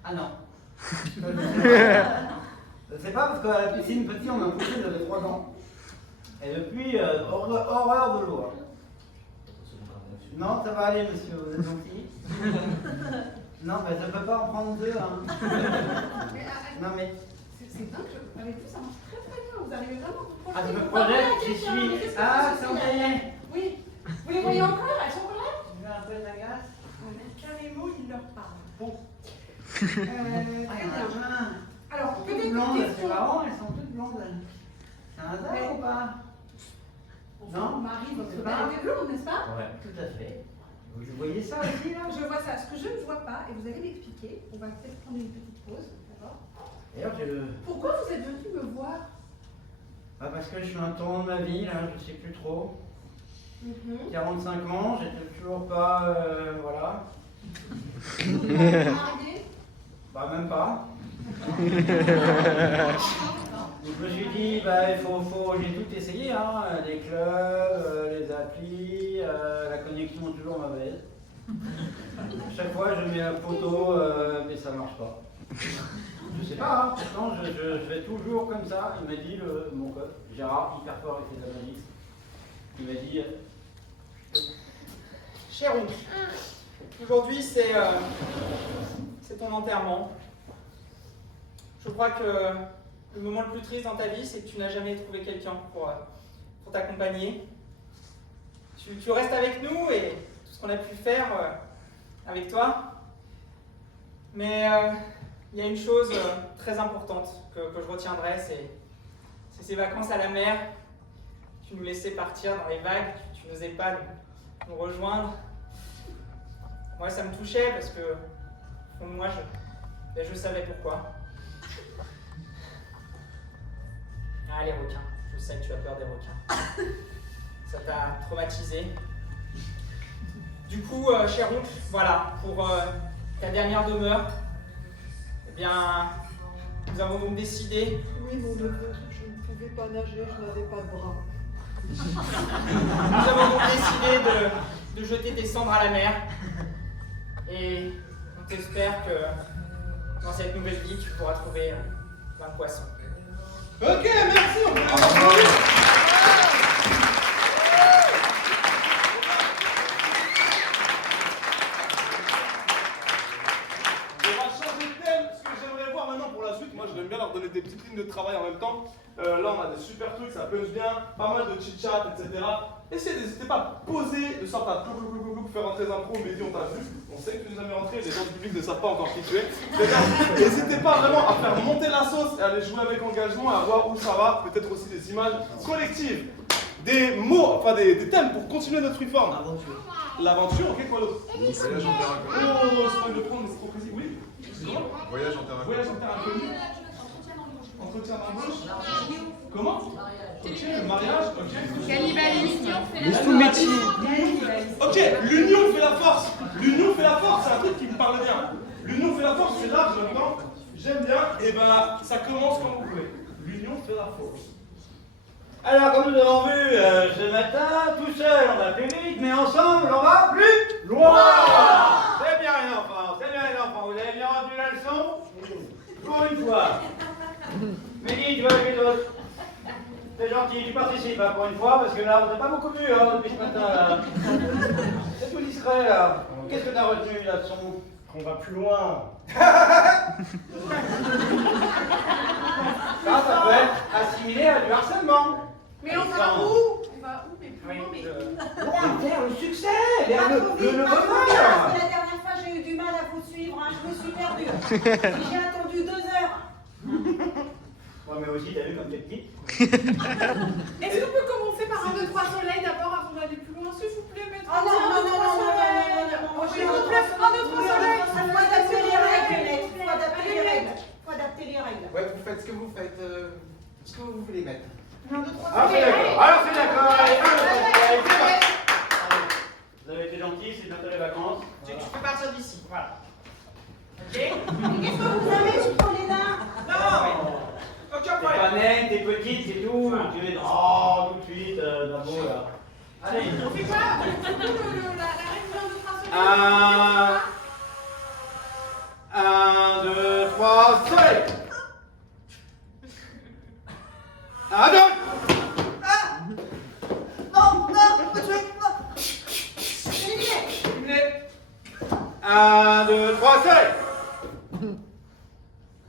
Ah non. Je sais pas parce qu'à la piscine petit on m'a poussé, j'avais 3 ans. Et depuis, horreur de l'eau. Non, ça va aller monsieur, vous êtes gentil. Non, mais ça peut pas en prendre 2. Hein. Non mais. C'est dingue, avec vous ça marche très très bien, vous arrivez vraiment à vous projeter. Ah, je me projette, j'y suis. Ah, ça en est. Oui, vous les voyez encore, elles sont encore là? Je mets un peu d'agace. Carrément, il leur parle. Bon. Ah, il y en a plein. Alors, peut-être Toutes une blondes, c'est question. marrant, elles sont toutes blondes. C'est un hasard ou pas? Enfin, Non. Marie, votre C'est mère pas- est blonde, n'est-ce pas? Ouais, tout à fait. Vous voyez ça ici, là? Je vois ça. Ce que je ne vois pas, et vous allez m'expliquer, on va peut-être prendre une petite pause, d'accord? D'ailleurs, Pourquoi vous êtes venu me voir? Ah, parce que je suis un tournant de ma vie, là, je sais plus trop. 45 ans, j'étais toujours pas... voilà. Marié? Bah, même pas. Donc, je me suis dit, bah, j'ai tout essayé, hein, les clubs, les applis, la connexion est toujours mauvaise. Chaque fois, je mets un poteau, mais ça marche pas. Je sais pas, hein, pourtant, je fais toujours comme ça. Il m'a dit, mon coach, Gérard, hyper fort, il fait de la magie. Il m'a dit... Cher oncle, aujourd'hui c'est ton enterrement. Je crois que le moment le plus triste dans ta vie, c'est que tu n'as jamais trouvé quelqu'un pour t'accompagner. Tu restes avec nous et tout ce qu'on a pu faire avec toi. Mais il y a une chose très importante que je retiendrai, c'est ces vacances à la mer. Tu nous laissais partir dans les vagues, tu n'osais pas nous rejoindre. Moi, ça me touchait parce que, au fond de moi, je savais pourquoi. Ah, les requins. Je sais que tu as peur des requins. Ça t'a traumatisé. Du coup, cher oncle, voilà, pour ta dernière demeure, eh bien, nous avons donc décidé... Oui, mon neveu, je ne pouvais pas nager, je n'avais pas de bras. Nous avons donc décidé de jeter tes cendres à la mer. Et on t'espère que dans cette nouvelle vie, tu pourras trouver plein de poissons. Ok, merci, on peut va changer de thème, ce que j'aimerais voir maintenant pour la suite. Moi, j'aime bien leur donner des petites lignes de travail en même temps. Là, on a des super trucs, ça punch bien, pas mal de chit-chat, etc. N'hésitez pas à poser de sorte à faire rentrer des impros, mais on t'a vu. On sait que tu nous as mis rentré, les gens du public ne savent pas encore qui tu es. N'hésitez pas vraiment à faire monter la sauce et à aller jouer avec engagement, à voir où ça va, peut-être aussi des images collectives, des mots, enfin des thèmes pour continuer notre freeform. L'aventure, ok, quoi d'autre? Voyage en terre inconnue. Oh, c'est pas de prendre, mais c'est trop précis, oui. Voyage en terre inconnue. Voyage en terre inconnue. Entretien d'embauche. Comment? Ok, le mariage, ok. Cannibalisme. Ok, l'union fait la force. L'union fait la force, c'est un truc qui me parle bien. L'union fait la force, c'est large en même temps. J'aime bien, et ben ça commence comme vous voulez. L'union fait la force. Alors, comme nous avons vu ce matin, tout seul on va plus vite, mais ensemble on va plus loin. C'est bien les enfants, c'est bien les enfants. Vous avez bien rendu la leçon? Pour une fois. Mehdi, tu vas avec les autres. C'est gentil, tu participes hein, pour une fois, parce que là, on n'a pas beaucoup vu hein, depuis ce matin. Là. C'est tout discret là. Qu'est-ce que tu as retenu la leçon? Qu'on va plus loin. Ça peut être assimilé à du harcèlement. Mais on va où? On va où? Mais plus loin, mais loin, vers le succès, vers le bonheur. La dernière fois, j'ai eu du mal à vous suivre, hein. Je me suis perdue. J'ai attendu 2 heures. Ouais, mais aussi, t'as vu comme t'es petite. est-ce qu'on peut commencer par 1, 2, 3 soleils d'abord avant d'aller plus loin, s'il vous plaît, maître? Ah non, non, non, non, non, non, s'il vous plaît, 1, 2, 3 soleils. Il faut adapter les règles, il faut adapter les règles. Il faut adapter les règles. Ouais, vous faites ce que vous faites, ce que vous voulez mettre. 1, 2, 3 Ah, c'est soleils. d'accord. Alors, c'est d'accord. Allez, 1, 2, 3 soleils. Vous avez été gentils, c'est bientôt les vacances. Tu peux partir d'ici, voilà. Ok? Qu'est-ce que vous avez sur les dents? Non, mais... Aucun T'es problème. pas naine, t'es petite, c'est tout. Tu es dans tout de suite, d'abord là. Allez. On fait quoi? La règle 1, 2, 3 soleils. 1, 2, 3, soleil. 1, 2. Non, non, monsieur, non. 1, 2, 3, soleil.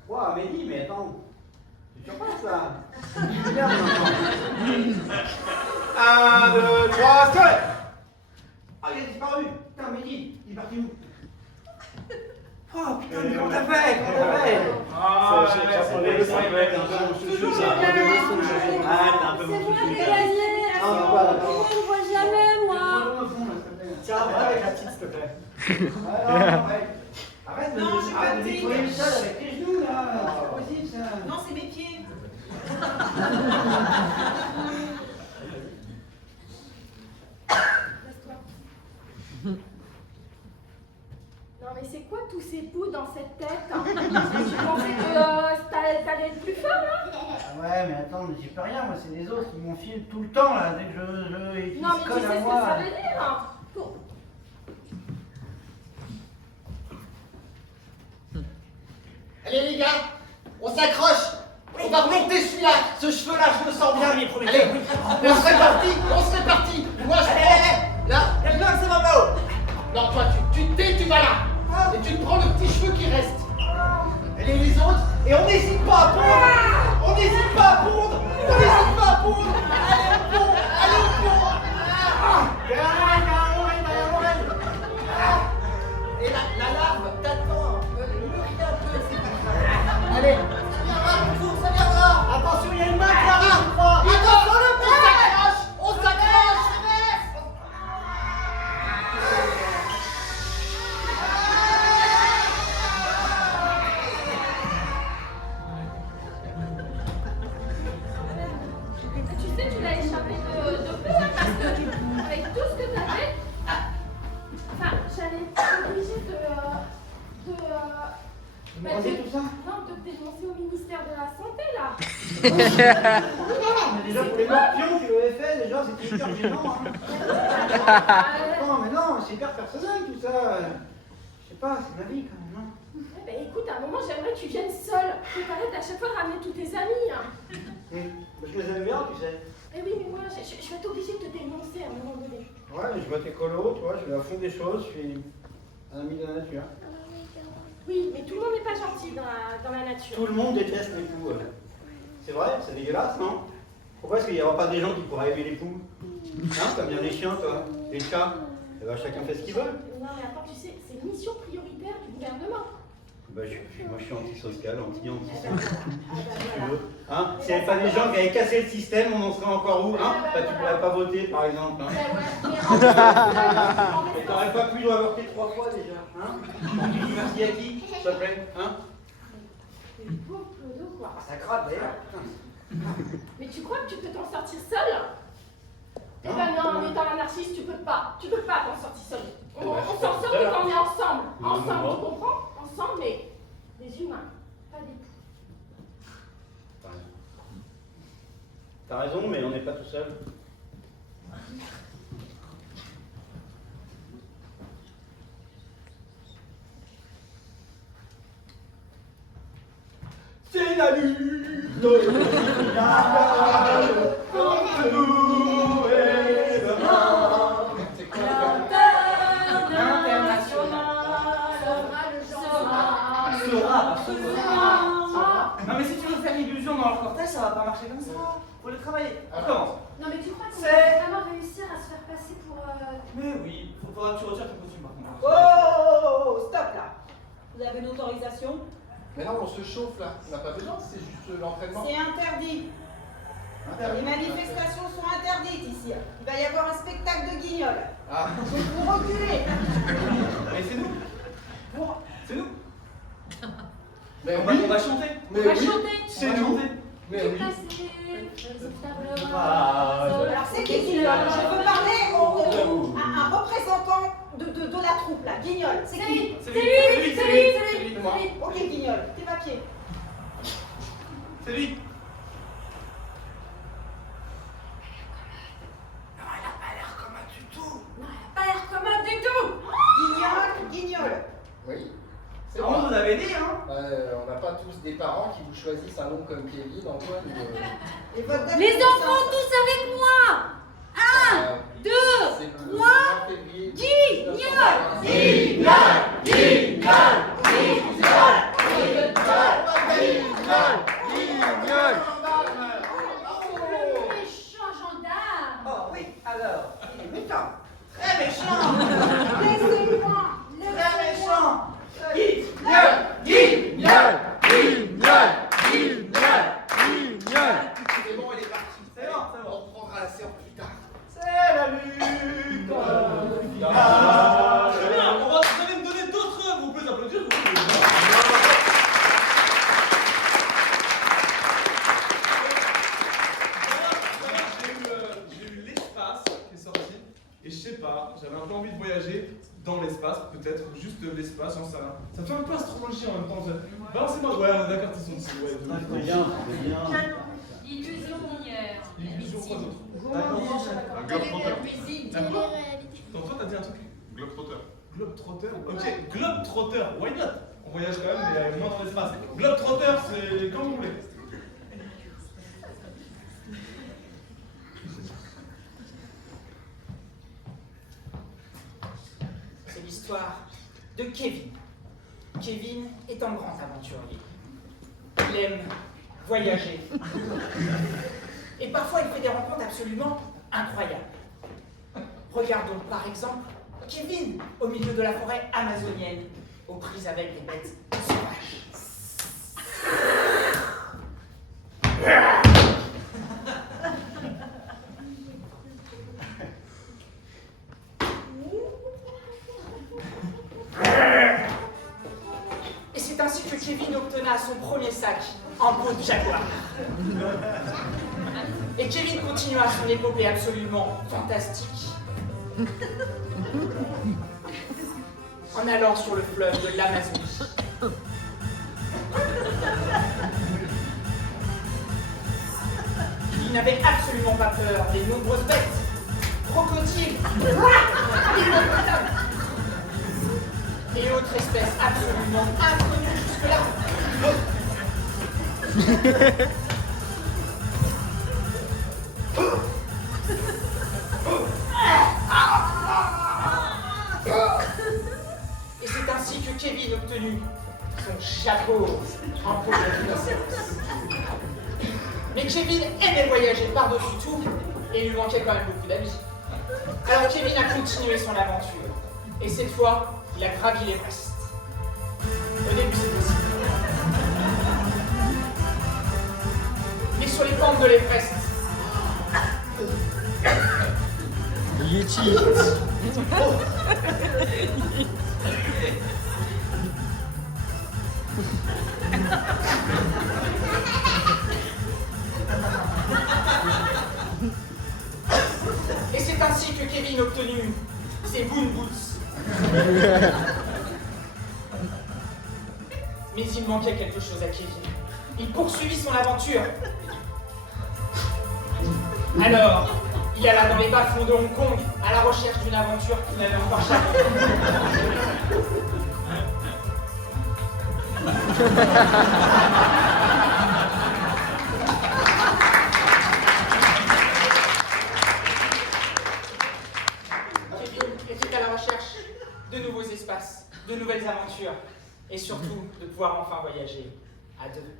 Ouah, Mehdi, mais attends. Tu surpasses là. 1, 2, 3, soleil. Ah, il a disparu. Putain, Mehdi, il est parti où? Oh putain, mais comment t'as fait? Comment t'as fait? Ah, ça peut être un peu mon chouchou, ça. Ah, t'es un peu mon chouchou. On ne voit jamais, moi. Tiens, va avec la petite, s'il te plaît. Ouais. Arrête de nettoyer le sol avec tes genoux, là. C'est pas possible, ça. Non, c'est mes pieds. Laisse-toi. Non mais c'est quoi tous ces bouts dans cette tête hein? Tu pensais que t'allais être plus fort là? Ah ouais, mais attends, mais j'y peux rien, moi, c'est les autres qui m'enfilent tout le temps, là, dès que ils Non se mais tu collent sais à ce que moi. ça veut dire hein? Allez les gars, on s'accroche. On va remonter celui-là. Ce cheveu-là, je le sens bien. Allez, on se répartit. Moi, je prends. Là, quelqu'un, c'est Mambo. Non, toi, tu te tais, tu vas là. Et tu te prends le petit cheveu qui reste. Allez, les autres. Et on n'hésite pas à pondre. Allez, on pond. Allez, on pond. Et la larve t'attend. Mûrit un peu, c'est pas grave. Allez, ça viendra. Attention, il y a une main qui arrive, je crois. Attention, on s'accroche. Tu sais, tu l'as échappé de peu hein, parce que avec tout ce que t'avais, enfin, j'allais être obligée de Manger tout ça? Non, de te dénoncer au ministère de la Santé là. Mais déjà, pour les morpions qui l'avaient fait, déjà, c'était hyper gênant, hein. Non, mais non, c'est hyper personnel, tout ça. Je sais pas, c'est ma vie, quand même, hein. Ben écoute, à un moment, j'aimerais que tu viennes seule, que t'arrêtes à chaque fois de ramener tous tes amis. Hein. Je les aime bien, tu sais. Eh oui, mais moi, je vais être obligée de te dénoncer à un moment donné. Ouais, mais je vois tes colos, tu vois, je vais à fond des choses, je suis un ami de la nature. Oui, mais tout le monde n'est pas gentil dans la nature. Tout le monde déteste les poux. C'est vrai, c'est dégueulasse, non? Pourquoi est-ce qu'il n'y aura pas des gens qui pourraient aimer les poux? Hein, comme bien les chiens, toi, les chats. Eh ben, chacun fait ce qu'il veut. Non, mais attends, tu sais, c'est une mission prioritaire du gouvernement. Bah, moi, je suis antisocial, anti-social. Si tu veux. Hein, s'il n'y avait pas des gens qui avaient cassé le système, on en serait encore où? Hein, bah, tu pourrais pas voter, par exemple. Hein. Et t'aurais pas pu avorter 3 fois déjà. Hein? Tu dis merci à qui, s'il te plaît? Hein? C'est beau Clodo, quoi. Ça gratte d'ailleurs. Mais tu crois que tu peux t'en sortir seul? Eh ben non, en étant anarchiste, tu peux pas t'en sortir seul. On s'en sort que quand on est ensemble. Ensemble, tu comprends? Ensemble, mais des humains, pas des poux. T'as raison, mais on n'est pas tout seul. C'est la lutte internationale contre nous et demain. C'est quoi Non mais si tu veux faire l'illusion dans le cortège, ça va pas marcher comme ça. Faut le travailler. On commence. Non mais tu crois qu'on C'est- va vraiment réussir à se faire passer pour... Mais oui, faudra que tu retires ton costume par contre. Oh, stop là. Vous avez une autorisation? Mais non, on se chauffe là. On n'a pas besoin, c'est juste l'entraînement. C'est interdit. Les manifestations sont interdites ici. Il va y avoir un spectacle de guignols. Ah. Donc vous reculez. Mais c'est nous. C'est nous. Mais On oui. va chanter. Mais On va oui. chanter. C'est On va nous. chanter. Mais oui. Alors c'est qui guignol? Je veux parler à un représentant de la troupe là. Guignol, c'est qui? C'est lui. C'est lui. Moi. Ok guignol, tes papiers. C'est lui. Pas l'air commun du tout. Guignol. Oui. C'est On moi. nous avait dit, hein. On n'a pas tous des parents qui vous choisissent un nom comme Kevin, Antoine ou... Et votre date Les de enfants naissance? tous avec moi. 1, 2, c'est le 3, 20 février. Guignol. Méchant gendarme. Oh oui, alors, il est méchant. Très méchant. Laissez-moi. Très méchant. C'est bon, elle est partie. C'est bon, c'est bon. On reprendra la séance plus tard. C'est la lutte. Et je sais pas, j'avais un peu envie de voyager dans l'espace, peut-être, ou juste l'espace, j'en sais rien. Ça me fait un peu astrologie en même temps. Balancez-moi, ouais, d'accord, ils sont dessus. Ouais, Bien. Illusion d'hier. Illusion quoi d'autre? Un globe-trotteur. Toi, t'as dit un truc? Globe-trotteur. Globe-trotter? Ok, globe-trotter, why not? On voyage quand même, mais moins dans l'espace. Globe-trotter, c'est comme vous voulez. C'est l'histoire de Kevin. Kevin est un grand aventurier. Il aime voyager. Et parfois, il fait des rencontres absolument incroyables. Regardons par exemple Kevin au milieu de la forêt amazonienne, aux prises avec des bêtes sauvages. Et c'est ainsi que Kevin obtena son premier sac en peau de jaguar. Et Kevin continua son épopée absolument fantastique en allant sur le fleuve de l'Amazonie. Il n'avait absolument pas peur des nombreuses bêtes, crocodiles, hippopotames et autres espèces absolument inconnues jusque-là. Et c'est ainsi que Kevin obtenu son chapeau en peau de rhinocéros. Mais Kevin aimait voyager par-dessus tout et il lui manquait quand même beaucoup d'amis. Alors Kevin a continué son aventure. Et cette fois, il a gravi l'Everest. Au début, c'est possible. Mais sur les pentes de l'Everest, Yeti. Et c'est ainsi que Kevin obtenu ses Moon Boots. Mais il manquait quelque chose à Kevin. Il poursuivit son aventure. Alors, il alla dans les bas-fonds de Hong Kong à la recherche d'une aventure qu'il n'avait encore jamais. Kevin était à la recherche de nouveaux espaces, de nouvelles aventures et surtout de pouvoir enfin voyager à deux.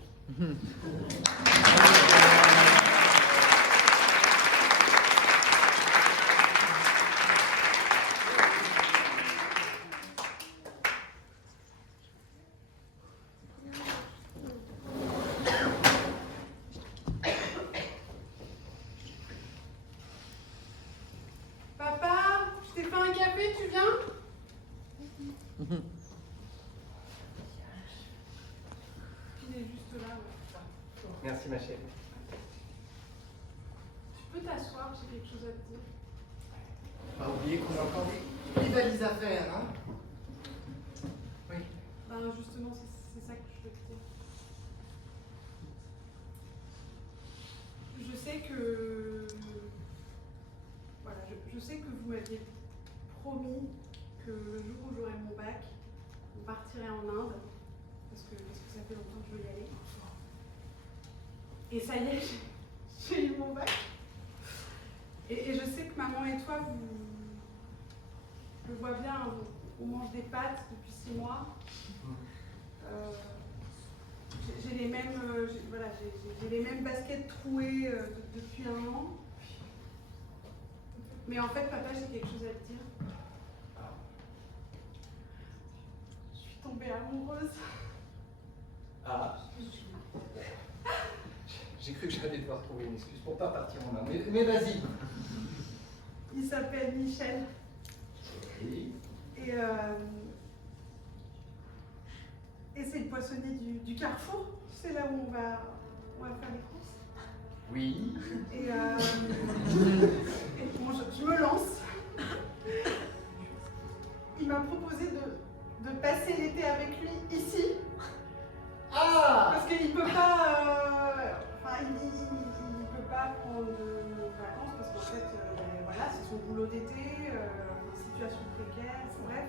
Papa, je t'ai fait un café, tu viens? Il est juste là. Merci ma chérie. Tu peux t'asseoir, j'ai quelque chose à te dire. Pas oublier qu'on a encore des valises à faire, hein? Oui. Ben justement, c'est ça que je veux te dire. Je sais que... Voilà, je sais que vous m'aviez promis que le jour où j'aurai mon bac, on partirait en Inde, parce que ça fait longtemps que je veux y aller. Et ça y est, j'ai eu mon bac. Et je sais que maman et toi, je le vois bien, on mange des pâtes depuis 6 mois. J'ai les mêmes, j'ai les mêmes baskets trouées depuis 1 an. Mais en fait, papa, j'ai quelque chose à te dire. Je suis tombée amoureuse. Ah. J'ai cru que j'allais devoir trouver une excuse pour pas partir en main. Mais vas-y. Il s'appelle Michel. Oui. Et c'est le poissonnier du Carrefour. C'est là où on va faire les courses. Oui. Et bon, je me lance. suis ici. Ah! Parce qu'il peut pas. Enfin, il peut pas prendre de vacances parce qu'en fait, voilà, c'est son boulot d'été, situation précaire, bref.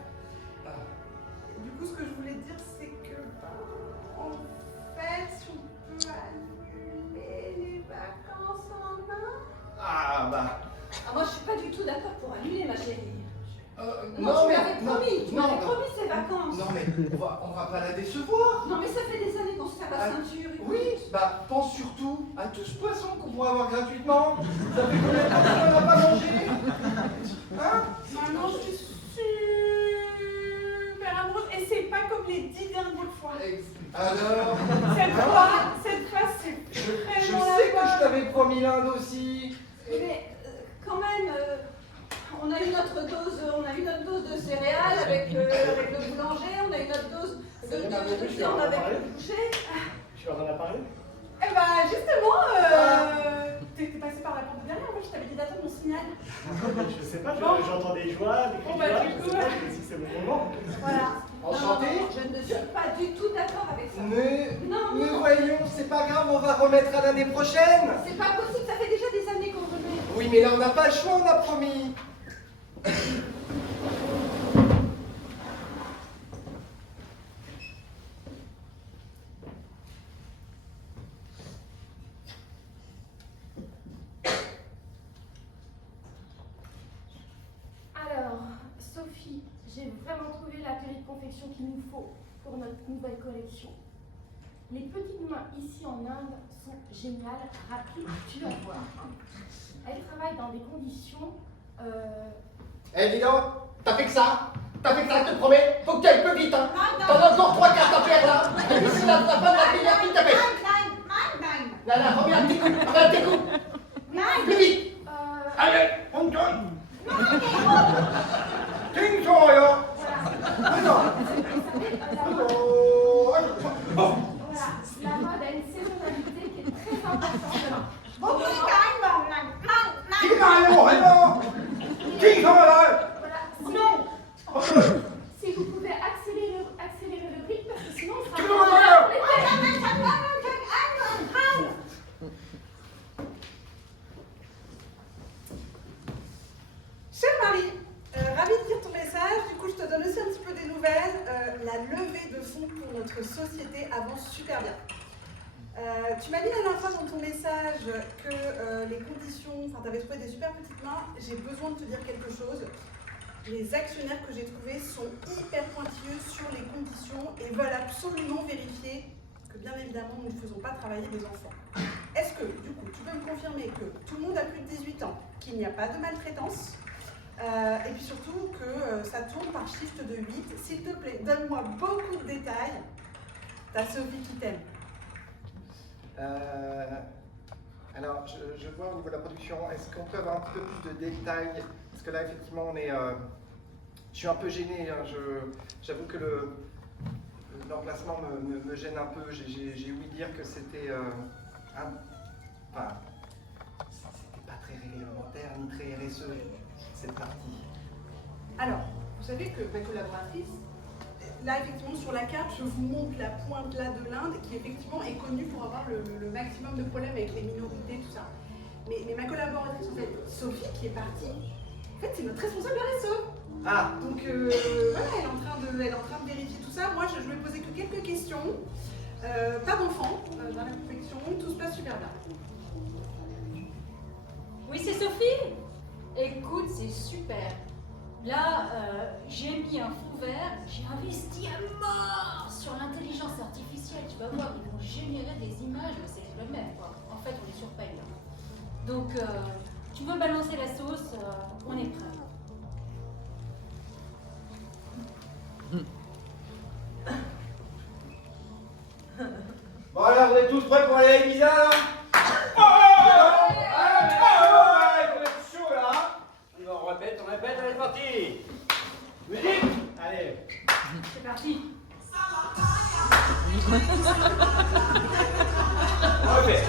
Du coup, ce que je voulais te dire, c'est que, en fait, si on peut annuler les vacances en Inde. Ah bah. Ah, moi, je suis pas du tout d'accord pour annuler, ma chérie. Non, tu m'avais promis, tu m'avais non. promis ces vacances. Non mais on va pas la décevoir. Non, mais ça fait des années qu'on se tape la ceinture. Oui, bah pense surtout à tout ce poisson qu'on pourrait avoir gratuitement. Ça fait combien de temps qu'on n'a pas mangé? Hein? Maintenant, je suis super amoureuse et c'est pas comme les 10 dernières fois. Alors? Cette fois, c'est Je vraiment sais que la je t'avais promis l'Inde aussi. Mais quand même, on a eu notre dose de céréales avec le boulanger, on a eu notre dose de viande avec le boucher. Tu leur en as parlé? Eh bah justement, t'es passé par la porte de derrière, moi je t'avais dit d'attendre mon signal. Je sais pas, Bon. j'entends des joies, des cris Bon, de bah, joie, du je coup, sais pas si c'est le moment. Voilà. Enchanté. Non, je ne suis pas du tout d'accord avec ça. Mais voyons, c'est pas grave, on va remettre à l'année prochaine. C'est pas possible, ça fait déjà des années qu'on remet. Oui, mais là on n'a pas le choix, on a promis. Alors, Sophie, j'ai vraiment trouvé la péri de confection qu'il nous faut pour notre nouvelle collection. Les petites mains ici en Inde sont géniales, rapides, tu vas voir. Elles travaillent dans des conditions... Eh, dis donc, t'as fait que ça? T'as fait que ça, je te promets? Faut que tu ailles peu vite, hein? T'en as encore 3 cartes à faire, là? Et puis c'est la fin de la prière qui t'appelle. Là, remets un petit coup, plus vite. Allez, on tourne. Ting soyo. Voilà, la mode a une saisonnalité qui est très importante. Si vous pouvez accélérer le rythme, parce que sinon on sera... Cher Marie, ravie de lire ton message. Du coup, je te donne aussi un petit peu des nouvelles. La levée de fonds pour notre société avance super bien. Tu m'as dit la dernière fois dans ton message que les conditions, enfin, tu avais trouvé des super petites mains. J'ai besoin de te dire quelque chose. Les actionnaires que j'ai trouvés sont hyper pointilleux sur les conditions et veulent absolument vérifier que, bien évidemment, nous ne faisons pas travailler des enfants. Est-ce que, du coup, tu peux me confirmer que tout le monde a plus de 18 ans, qu'il n'y a pas de maltraitance, et puis surtout que ça tourne par shift de 8. S'il te plaît, donne-moi beaucoup de détails. Ta Sophie qui t'aime. Alors, je vois au niveau de la production, est-ce qu'on peut avoir un petit peu plus de détails? Parce que là, effectivement, on est... je suis un peu gêné, hein. J'avoue que l'emplacement me gêne un peu. J'ai ouï dire que c'était... Enfin, c'était pas très réglementaire, ni très RSE, cette partie. Alors, vous savez que ma collaboratrice, là, effectivement, sur la carte, je vous montre la pointe là de l'Inde, qui effectivement est connue pour avoir le maximum de problèmes avec les minorités, tout ça. Mais ma collaboratrice, en fait, Sophie, qui est partie, en fait, c'est notre responsable RSE. Ah. Donc, voilà, elle est en train de vérifier tout ça. Moi, je lui ai posé que quelques questions. Pas d'enfants dans la confection, tout se passe super bien. Oui, c'est Sophie. Écoute, c'est super. Là, j'ai mis un fond vert, j'ai investi à mort sur l'intelligence artificielle. Tu vas voir, ils vont générer des images, c'est le même, quoi. En fait, on est sur paye. Donc, tu veux balancer la sauce, on est prêt. Bon alors, vous êtes tous prêts pour aller à Ibiza là? Il faut être chaud là. On répète, on est parti. Musique. Allez. C'est parti. On refait.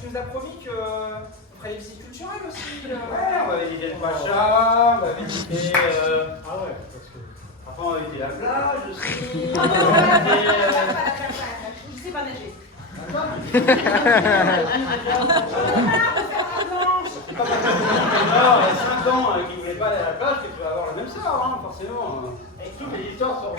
tu nous as promis que on ferait des visites culturelles aussi. Ouais, on va visiter le Pacha, on va visiter. Ah ouais, parce que. Après, on va visiter la plage aussi. Non, je sais pas nager. Non, il y a 5 ans qui ne voulaient pas aller à la plage, que tu vas avoir le même sort, hein, forcément. Et toutes les histoires sont.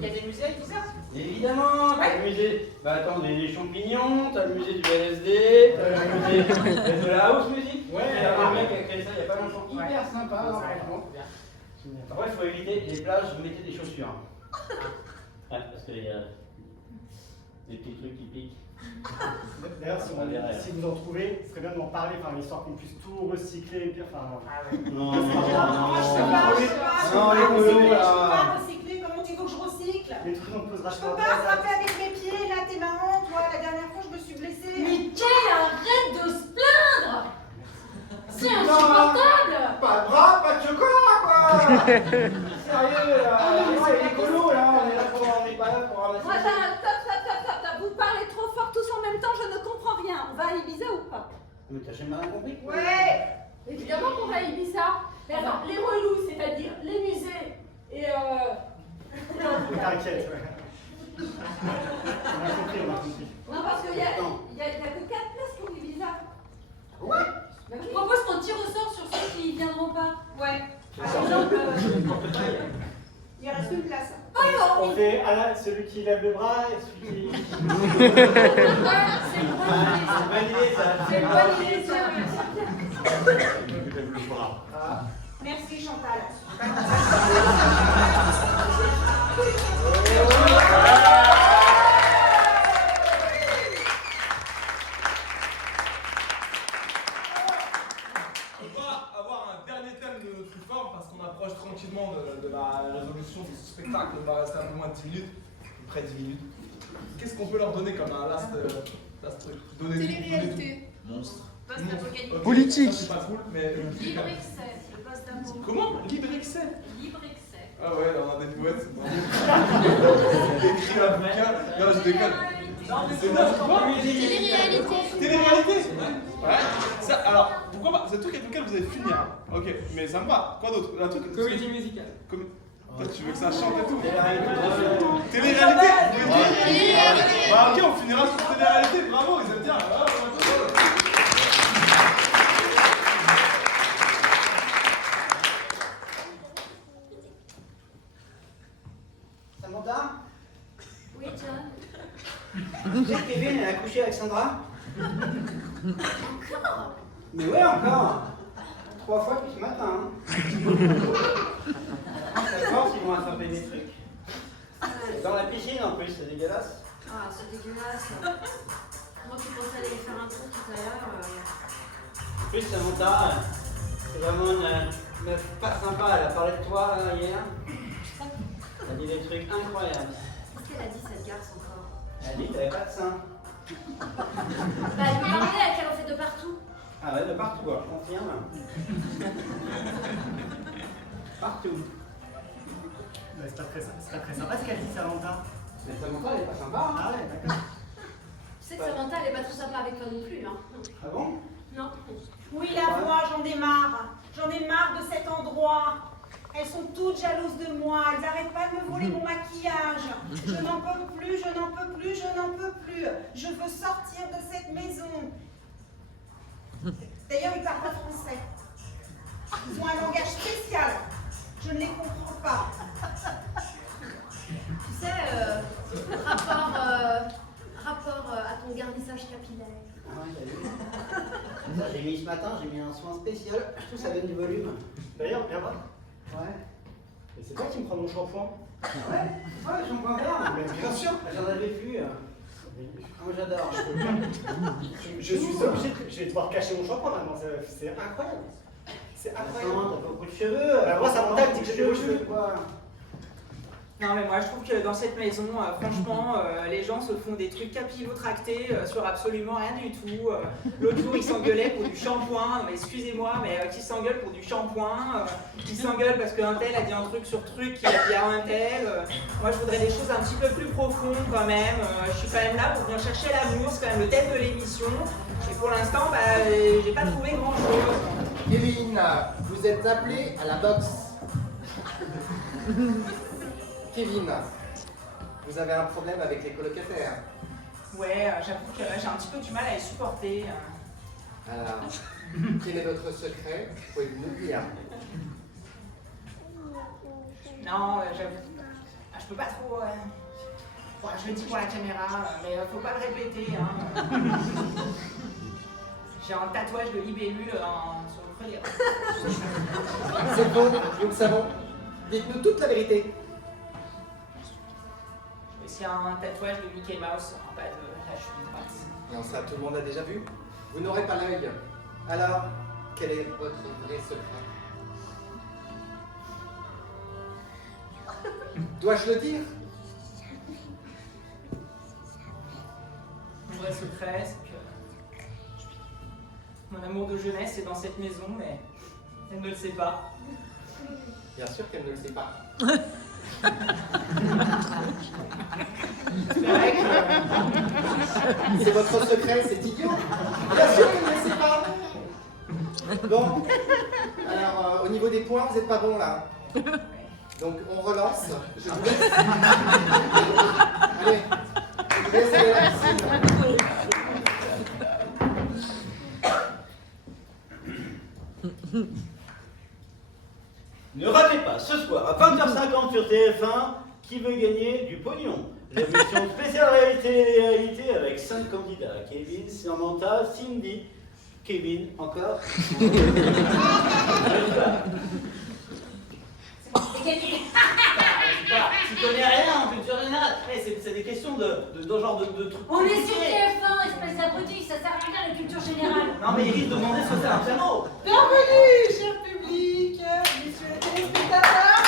Il y a des musées avec ça? Évidemment, t'as le musée. Bah attends, des champignons, t'as le musée du LSD, t'as le musée de la house music. Ouais, il y a un mec qui a créé ça il y a pas longtemps. Hyper sympa, hein, franchement. Après, il faut éviter les plages, vous mettez des chaussures. Ouais, parce qu'il y a des petits trucs qui piquent. D'ailleurs, si vous en trouvez, ce serait bien de m'en parler, enfin, histoire qu'on puisse tout recycler, puis enfin. Non, Je peux pas recycler, comment tu veux que je recycle? Les trucs on posera Je peux pas frapper avec mes pieds, là t'es marrant, toi, la dernière fois je me suis blessée. Mais Kay, arrête de se plaindre! C'est insupportable! Pas de bras, pas de chocolat, quoi. Sérieux, là, c'est écolo, là, on est pas là pour ramasser. Moi, stop. Vous parlez trop fort tous en même temps, je ne comprends rien. On va à Ibiza ou pas? Mais t'as jamais rien compris? Ouais! Évidemment qu'on va à Ibiza. Mais attends, les relous, c'est-à-dire les musées et T'inquiète, ouais. On a compris. Non, parce qu'il y a que 4 places pour Ibiza. Ouais. Je propose qu'on tire au sort sur ceux qui viendront pas. Ouais. Par exemple, Il reste une place. On fait celui qui lève le bras et celui qui. c'est une bonne idée, ça. C'est une bonne idée, ça. Lève le bras. Merci Chantal. On va avoir un dernier thème de notre forme parce qu'on approche tranquillement de la résolution de ce spectacle. On va rester un peu moins de 10 minutes, près de 10 minutes. Qu'est-ce qu'on peut leur donner comme un last truc? télé-réalité. Monstre. Okay. Politique. Ça, c'est pas cool, mais. libre excès, le poste d'amour. Comment? Libre excès? Libre excès. Ah ouais, on a des poètes. Écrit un bouquin. Non, je déconne. C'est bien, c'est quoi? Télé-réalité. Télé-réalité? Ouais. Ça, alors, pourquoi pas? C'est un truc avec lequel vous allez finir. Hein. Ok, mais ça me va. Quoi d'autre? Un truc. Comédie musicale. Toi, tu veux que ça chante et tout? Télé-réalité? Bah, ok, on finira sur télé-réalité. Bravo, ils aiment bien. Samantha? Oui, John. Tu sais que Kevin, elle a couché avec Sandra? Encore? Mais ouais, encore. 3 fois depuis ce matin. À force, ils vont attraper des trucs. Dans la piscine en plus, c'est dégueulasse. Ah, c'est dégueulasse. Moi qui pensais aller faire un tour tout à l'heure. En plus, Samantha, c'est vraiment une meuf pas sympa. Elle a parlé de toi là, hier. Elle a dit des trucs incroyables. Qu'est-ce qu'elle a dit cette garce encore? Elle a dit que t'avais pas de sein. Bah, elle me parlait qu'elle en fait de partout. Ah ouais, de partout, alors, je confirme. Partout. C'est pas très sympa ce qu'elle dit, Samantha. Mais Samantha, elle est pas sympa. Ah ouais, d'accord. Tu sais que Samantha, elle est pas trop sympa avec toi non plus, hein. Ah bon? Non. Oui, la voix, j'en ai marre. J'en ai marre de cet endroit. Elles sont toutes jalouses de moi. Elles n'arrêtent pas de me voler mon maquillage. Je n'en peux plus, je n'en peux plus, je n'en peux plus. Je veux sortir de cette maison. D'ailleurs, ils parlent pas français. Ils ont un langage spécial. Je ne les comprends pas. Tu sais, rapport à ton garnissage capillaire. Ah ouais, t'as vu? Ça, j'ai mis ce matin, j'ai mis un soin spécial. Je trouve que ça donne du volume. D'ailleurs, viens voir. Ouais. Et c'est toi qui me prends mon shampoing? Ouais, ouais, shampoing vert. Mais bien sûr. J'en avais plus. Moi j'adore. Je suis obligé, je vais devoir cacher mon shampoing maintenant, c'est incroyable. C'est incroyable. Attends, t'as pas beaucoup de cheveux. Bah, moi, Samantha, elle dit que j'ai des cheveux. Quoi. Non mais moi je trouve que dans cette maison, franchement, les gens se font des trucs capillotractés sur absolument rien du tout. L'autre jour ils s'engueulaient pour du shampoing, mais excusez-moi, mais qui s'engueule pour du shampoing, qui s'engueule parce qu'un tel a dit un truc sur truc qui a dit à un tel. Moi je voudrais des choses un petit peu plus profondes quand même. Je suis quand même là pour venir chercher l'amour, c'est quand même le thème de l'émission. Et pour l'instant, bah, j'ai pas trouvé grand-chose. Kevin, vous êtes appelé à la boxe. Kevin, vous avez un problème avec les colocataires. Ouais, j'avoue que j'ai un petit peu du mal à les supporter. Alors, quel est votre secret? Pouvez-vous nous le dire? Non, j'avoue. Je peux pas trop. Bon, je le dis pour la caméra, mais faut pas le répéter. Hein. J'ai un tatouage de libellule sur le creux des reins. C'est bon, nous le savons. Dites-nous toute la vérité. J'ai aussi un tatouage de Mickey Mouse en bas de la cheville droite. Non, ça, tout le monde a déjà vu. Vous n'aurez pas l'œil. Alors, quel est votre vrai secret? Dois-je le dire? Mon vrai secret, c'est que mon amour de jeunesse est dans cette maison, mais elle ne le sait pas. Bien sûr qu'elle ne le sait pas. C'est vrai que... C'est votre secret, c'est idiot. Bien sûr qu'elle ne le sait pas. Bon, alors au niveau des points, vous n'êtes pas bon là. Donc on relance. Je vous laisse. Allez, je vous laisse aller à la piscine. Ne ratez pas ce soir à 20h50 sur TF1 Qui veut gagner du pognon. L'émission spéciale réalité avec 5 candidats. Kevin, Samantha, Cindy. Kevin, encore. C'est bon, c'est gagné. Tu connais rien en culture générale. C'est des questions de genre de trucs. On est sur TF1, espèce d'abruti, ça sert à rien la culture générale. Non mais il risque de demander ce que c'est un piano. Bienvenue, cher public, messieurs les téléspectateurs.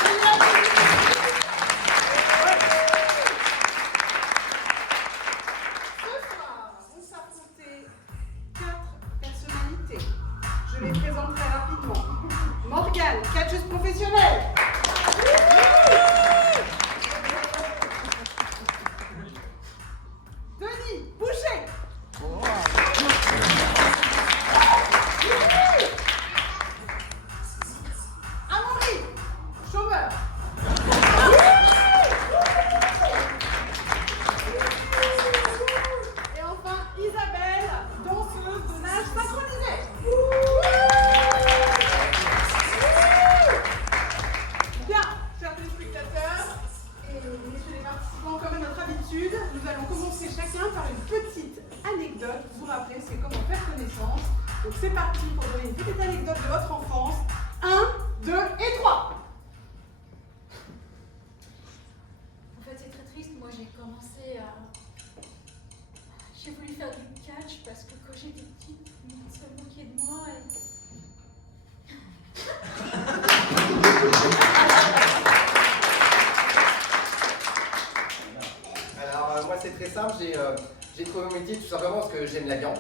Ce soir, vont s'affronter 4 personnalités. Je les présente très rapidement. Morgane, catcheuse professionnelle. Denis, boucher. Amaury, chômeur. Et enfin Isabelle, danseuse de nage synchronisée. Bien, chers téléspectateurs et messieurs les participants, comme à notre habitude, nous allons commencer chacun par une petite anecdote. Vous vous rappelez, c'est comment faire connaissance. Donc c'est parti pour donner une petite anecdote de votre enfance. 1, 2 et 3. En fait, c'est très triste. Moi, j'ai commencé à. J'ai voulu faire du catch parce que quand j'étais petite, on se moquait de moi. Alors moi c'est très simple, j'ai trouvé mon métier tout simplement parce que j'aime la viande.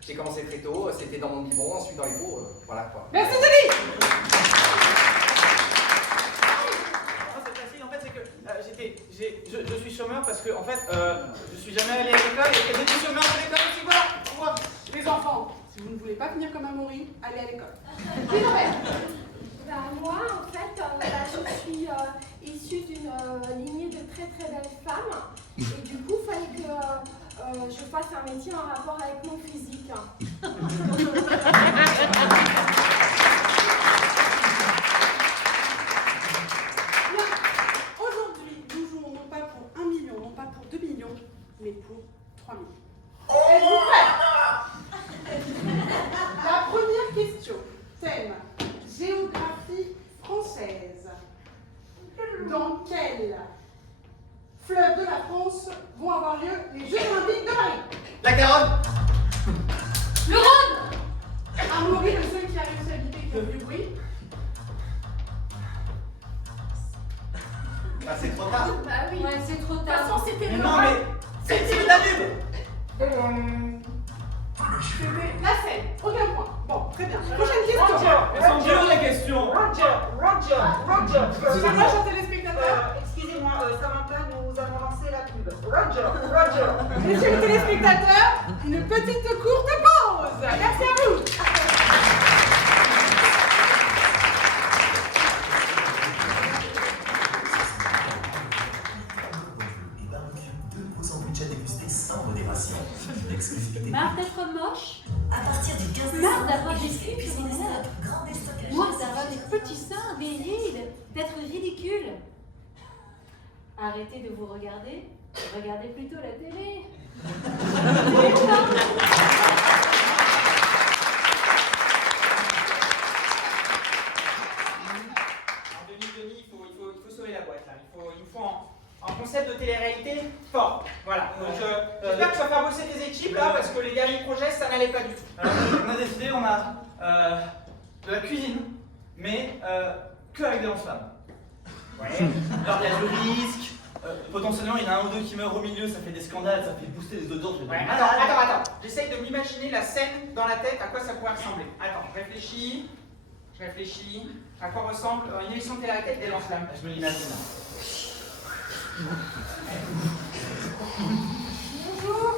J'ai commencé très tôt, c'était dans mon biberon, ensuite dans les pots, voilà quoi. Merci Denis. C'est facile, en fait, c'est que je suis chômeur parce que, en fait, je suis jamais allé à l'école et qu'il y a des chômeurs à l'école aussi, voilà. Les enfants, si vous ne voulez pas finir comme Amaury, allez à l'école. Moi, en fait, je suis issue d'une lignée de très très belles femmes. Et du coup, il fallait que je fasse un métier en rapport avec mon physique. Aujourd'hui, nous jouons non pas pour 1 million, non pas pour 2 millions, mais pour 3 millions. Êtes-vous prêts? La première question, thème géographie française. Dans quel fleuve de la France vont avoir lieu les Jeux Olympiques de Paris? La Garonne. Le Rhône. Amaury, le seul qui a réussi à éviter qu'il y ait du bruit. Bah c'est trop tard. Bah oui. Ouais, c'est trop De toute tard. façon, c'était le Non Rhône. mais c'est le Danube. C'était la Seine. Aucun point. Bon, très bien. Prochaine question. Elles sont dures les questions. Excusez-moi, chers téléspectateurs, Excusez-moi, Samantha, nous avons lancé la pub. Roger, Roger. Messieurs les téléspectateurs, une petite courte pause. Merci à vous. Marre d'être moche? À partir du 15 Marre décembre, d'avoir des jusqu'à slips cuisiner sur de l'air? notre grand déstockage. Moi, d'avoir des petits seins, des rides, d'être ridicule. Arrêtez de vous regarder, regardez plutôt la télé. Denis, il faut sauver la boîte là. Il nous faut un concept de télé-réalité fort. Voilà. Donc j'espère que tu vas faire bosser tes équipes là parce que les derniers projets ça n'allait pas du tout. Alors, on a décidé, on a de la cuisine, mais que avec des lance-flammes. Ouais. Alors il y a du risque, potentiellement il y en a un ou deux qui meurent au milieu, ça fait des scandales, ça fait booster les audiences. Ouais, attends. J'essaye de m'imaginer la scène dans la tête, à quoi ça pourrait ressembler. Attends, je réfléchis. À quoi ressemble une émission de télé-réalité avec des lance-flammes? Je me l'imagine. Bonjour.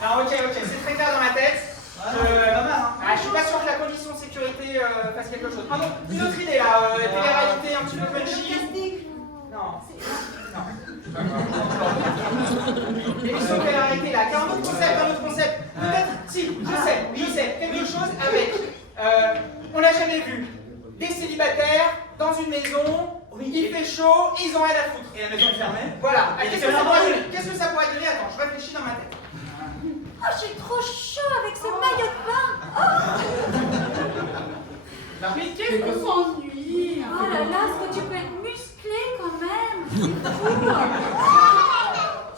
Non, ok, c'est très clair dans ma tête. Je suis pas sûr que la condition de sécurité fasse quelque chose. Ah non, une autre idée là, télé-réalité un petit peu punchy. Non. Émission de télé-réalité là, un autre concept. Peut-être, si, je sais, quelque chose avec, on l'a jamais vu, des célibataires dans une maison. Oui, il fait chaud, ils ont rien à foutre. Et la maison est fermée. Voilà. Qu'est-ce que ça pourrait donner? Attends, je réfléchis dans ma tête. Oh, j'ai trop chaud avec ce maillot de bain. Mais qu'est-ce qu'on s'ennuie? Oh là là, est-ce que tu peux être musclé quand même? Tu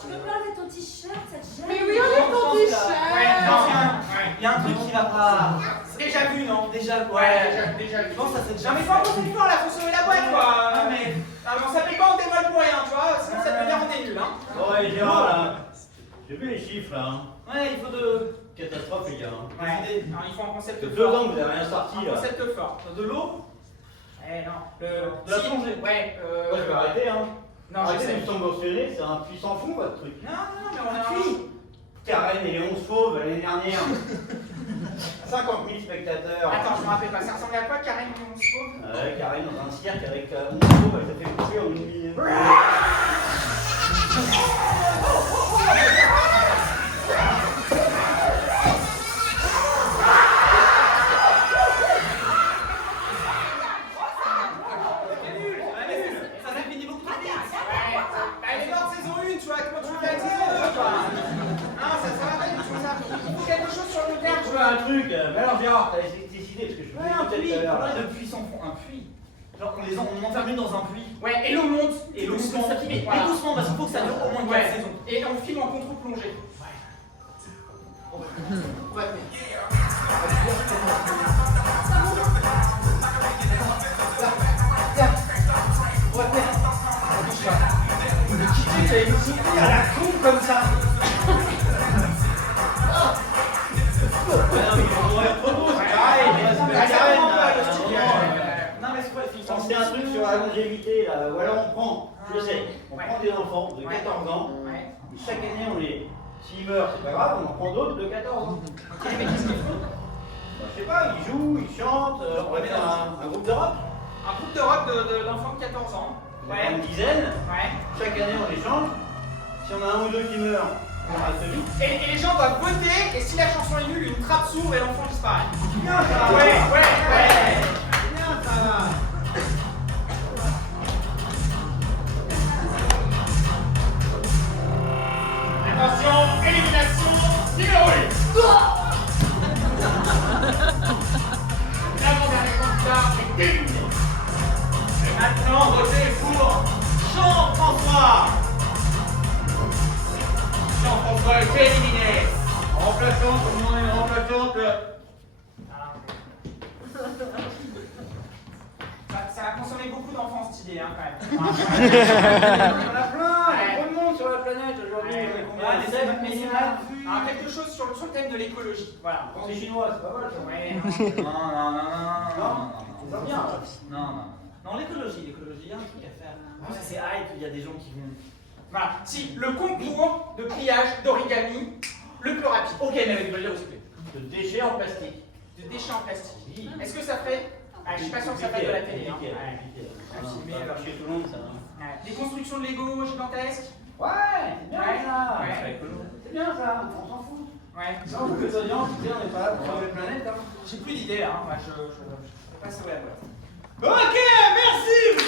peux pas enlever ton t-shirt, ça te gêne? Mais oui, enlève ton t-shirt. Il y a un truc qui va pas. Déjà vu, non? Déjà vu. Je pense que ça c'est déjà. Mais faut un peu plus fort là, faut sauver la boîte quoi. Non mais. On s'appelle pas en démol pour rien, tu vois, sinon ça peut venir en nul, hein. Ouais, Gérard, là. J'ai vu les chiffres, là. Ouais, il faut de. Catastrophe, les gars. Ouais. Alors, il faut un concept Ça fait fort. 2 ans que vous n'avez rien sorti, Un là. concept fort. De l'eau. Non. De la plongée. Ouais. Moi, je vais arrêter, hein. Non, je Arrêtez sais. de vous subventionner, c'est un puissant fond, votre truc. Non, mais on a un puits. Karen et les 11 fauves l'année dernière. 50 000 spectateurs. Attends, je me rappelle pas. Ça ressemblait à quoi, Karen, on se trouve? Ouais, Karen dans un cirque avec 11 fauves, elle s'est fait couper en une minute. Elle est morte saison 1, tu vois, comment tu le fais avec saison 2, quoi? Non, ça va pas du tout, ça. Il faut quelque chose sur le long terme, Tu vois un truc, mais alors Gérard, t'as décidé parce que je Ouais, un puits. On parle de puits sans fond, un puits. Genre on enferme une dans un puits. Ouais, et l'eau monte. Et doucement, Voilà. et doucement parce qu'il faut que ça dure au moins 4 saisons. Et on filme en contre-plongée. On va te mettre. On va te mettre. Tu as une idée à la con comme ça. C'est un truc sur la longévité, là. Ou alors on prend, je sais, on prend des enfants de 14 ans, chaque année on les. S'ils meurent, c'est pas grave, on en prend d'autres de 14 ans. Mais qu'est-ce qu'ils font? Je sais pas, ils jouent, ils chantent, on va faire un groupe de rock. Un groupe de rock d'enfants de 14 ans. Ouais. Une dizaine. Ouais. Chaque année on les change. Si on a un ou deux qui meurent, on reste vite. Et les gens doivent voter, et si la chanson est nulle, une trappe s'ouvre et l'enfant disparaît. Bien ça. Ouais. Bien ça. Attention, élimination numéro 1. L'avant-dernier candidat est éliminé. Et maintenant, votez pour Jean-François. Jean-François est éliminé. Remplaçante, au moins une remplaçante. Ça a consommé beaucoup d'enfants cette idée, hein, quand même. Il y en a plein, il y a trop de monde sur la planète aujourd'hui. Alors, quelque chose sur le thème de l'écologie. Voilà. Les Chinois, c'est pas mal ça. Ouais. Non. C'est pas bien. Non. Non, l'écologie, il y a un truc à faire. Ah, ça c'est hype, il y a des gens qui vont... Voilà. Si, le concours de pliage d'origami le plus rapide. Ok, mais avec de recycler. De déchets en plastique. De déchets en plastique. Est-ce que ça ferait Je suis pas sûr que ça fasse de la télé. Hein. Chez tout le monde, ça. Des constructions de Lego gigantesques. Ouais, c'est bien ça. Ouais. C'est bien ça, on s'en fout. Ouais. Non, les audiences, tu sais, on n'est pas là pour sauver la planète. Hein. J'ai plus d'idées là. Moi, je passe au la place. Ok, merci.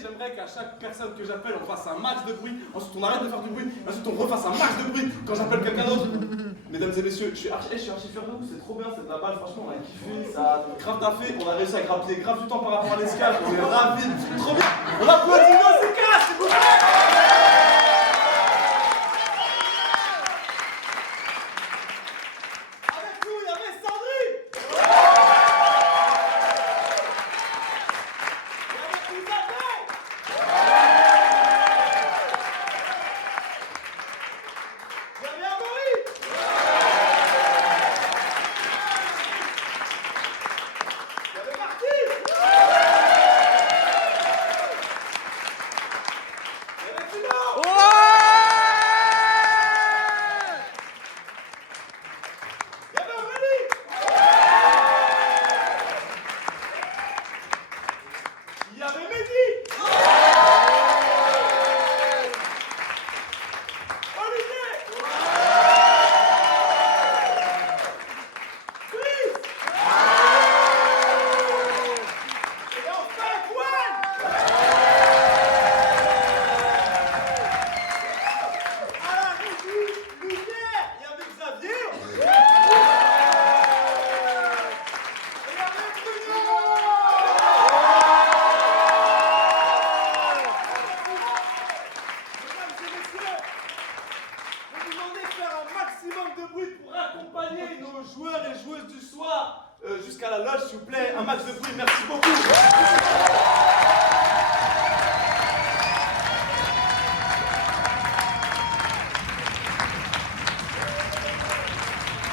J'aimerais qu'à chaque personne que j'appelle, on fasse un max de bruit, ensuite on arrête de faire du bruit, ensuite on refasse un max de bruit quand j'appelle quelqu'un d'autre. Mesdames et messieurs, je suis archi fier de vous, c'est trop bien cette balle, franchement on a kiffé, ça a grave taffé, on a réussi à grappiller grave du temps par rapport à l'escale, on est ravis, trop bien, on applaudit Nausicaa, s'il vous plaît. Avec nous, il y avait Sandrine. Joueurs et joueuses du soir jusqu'à la loge, s'il vous plaît, un max de bruit, merci beaucoup.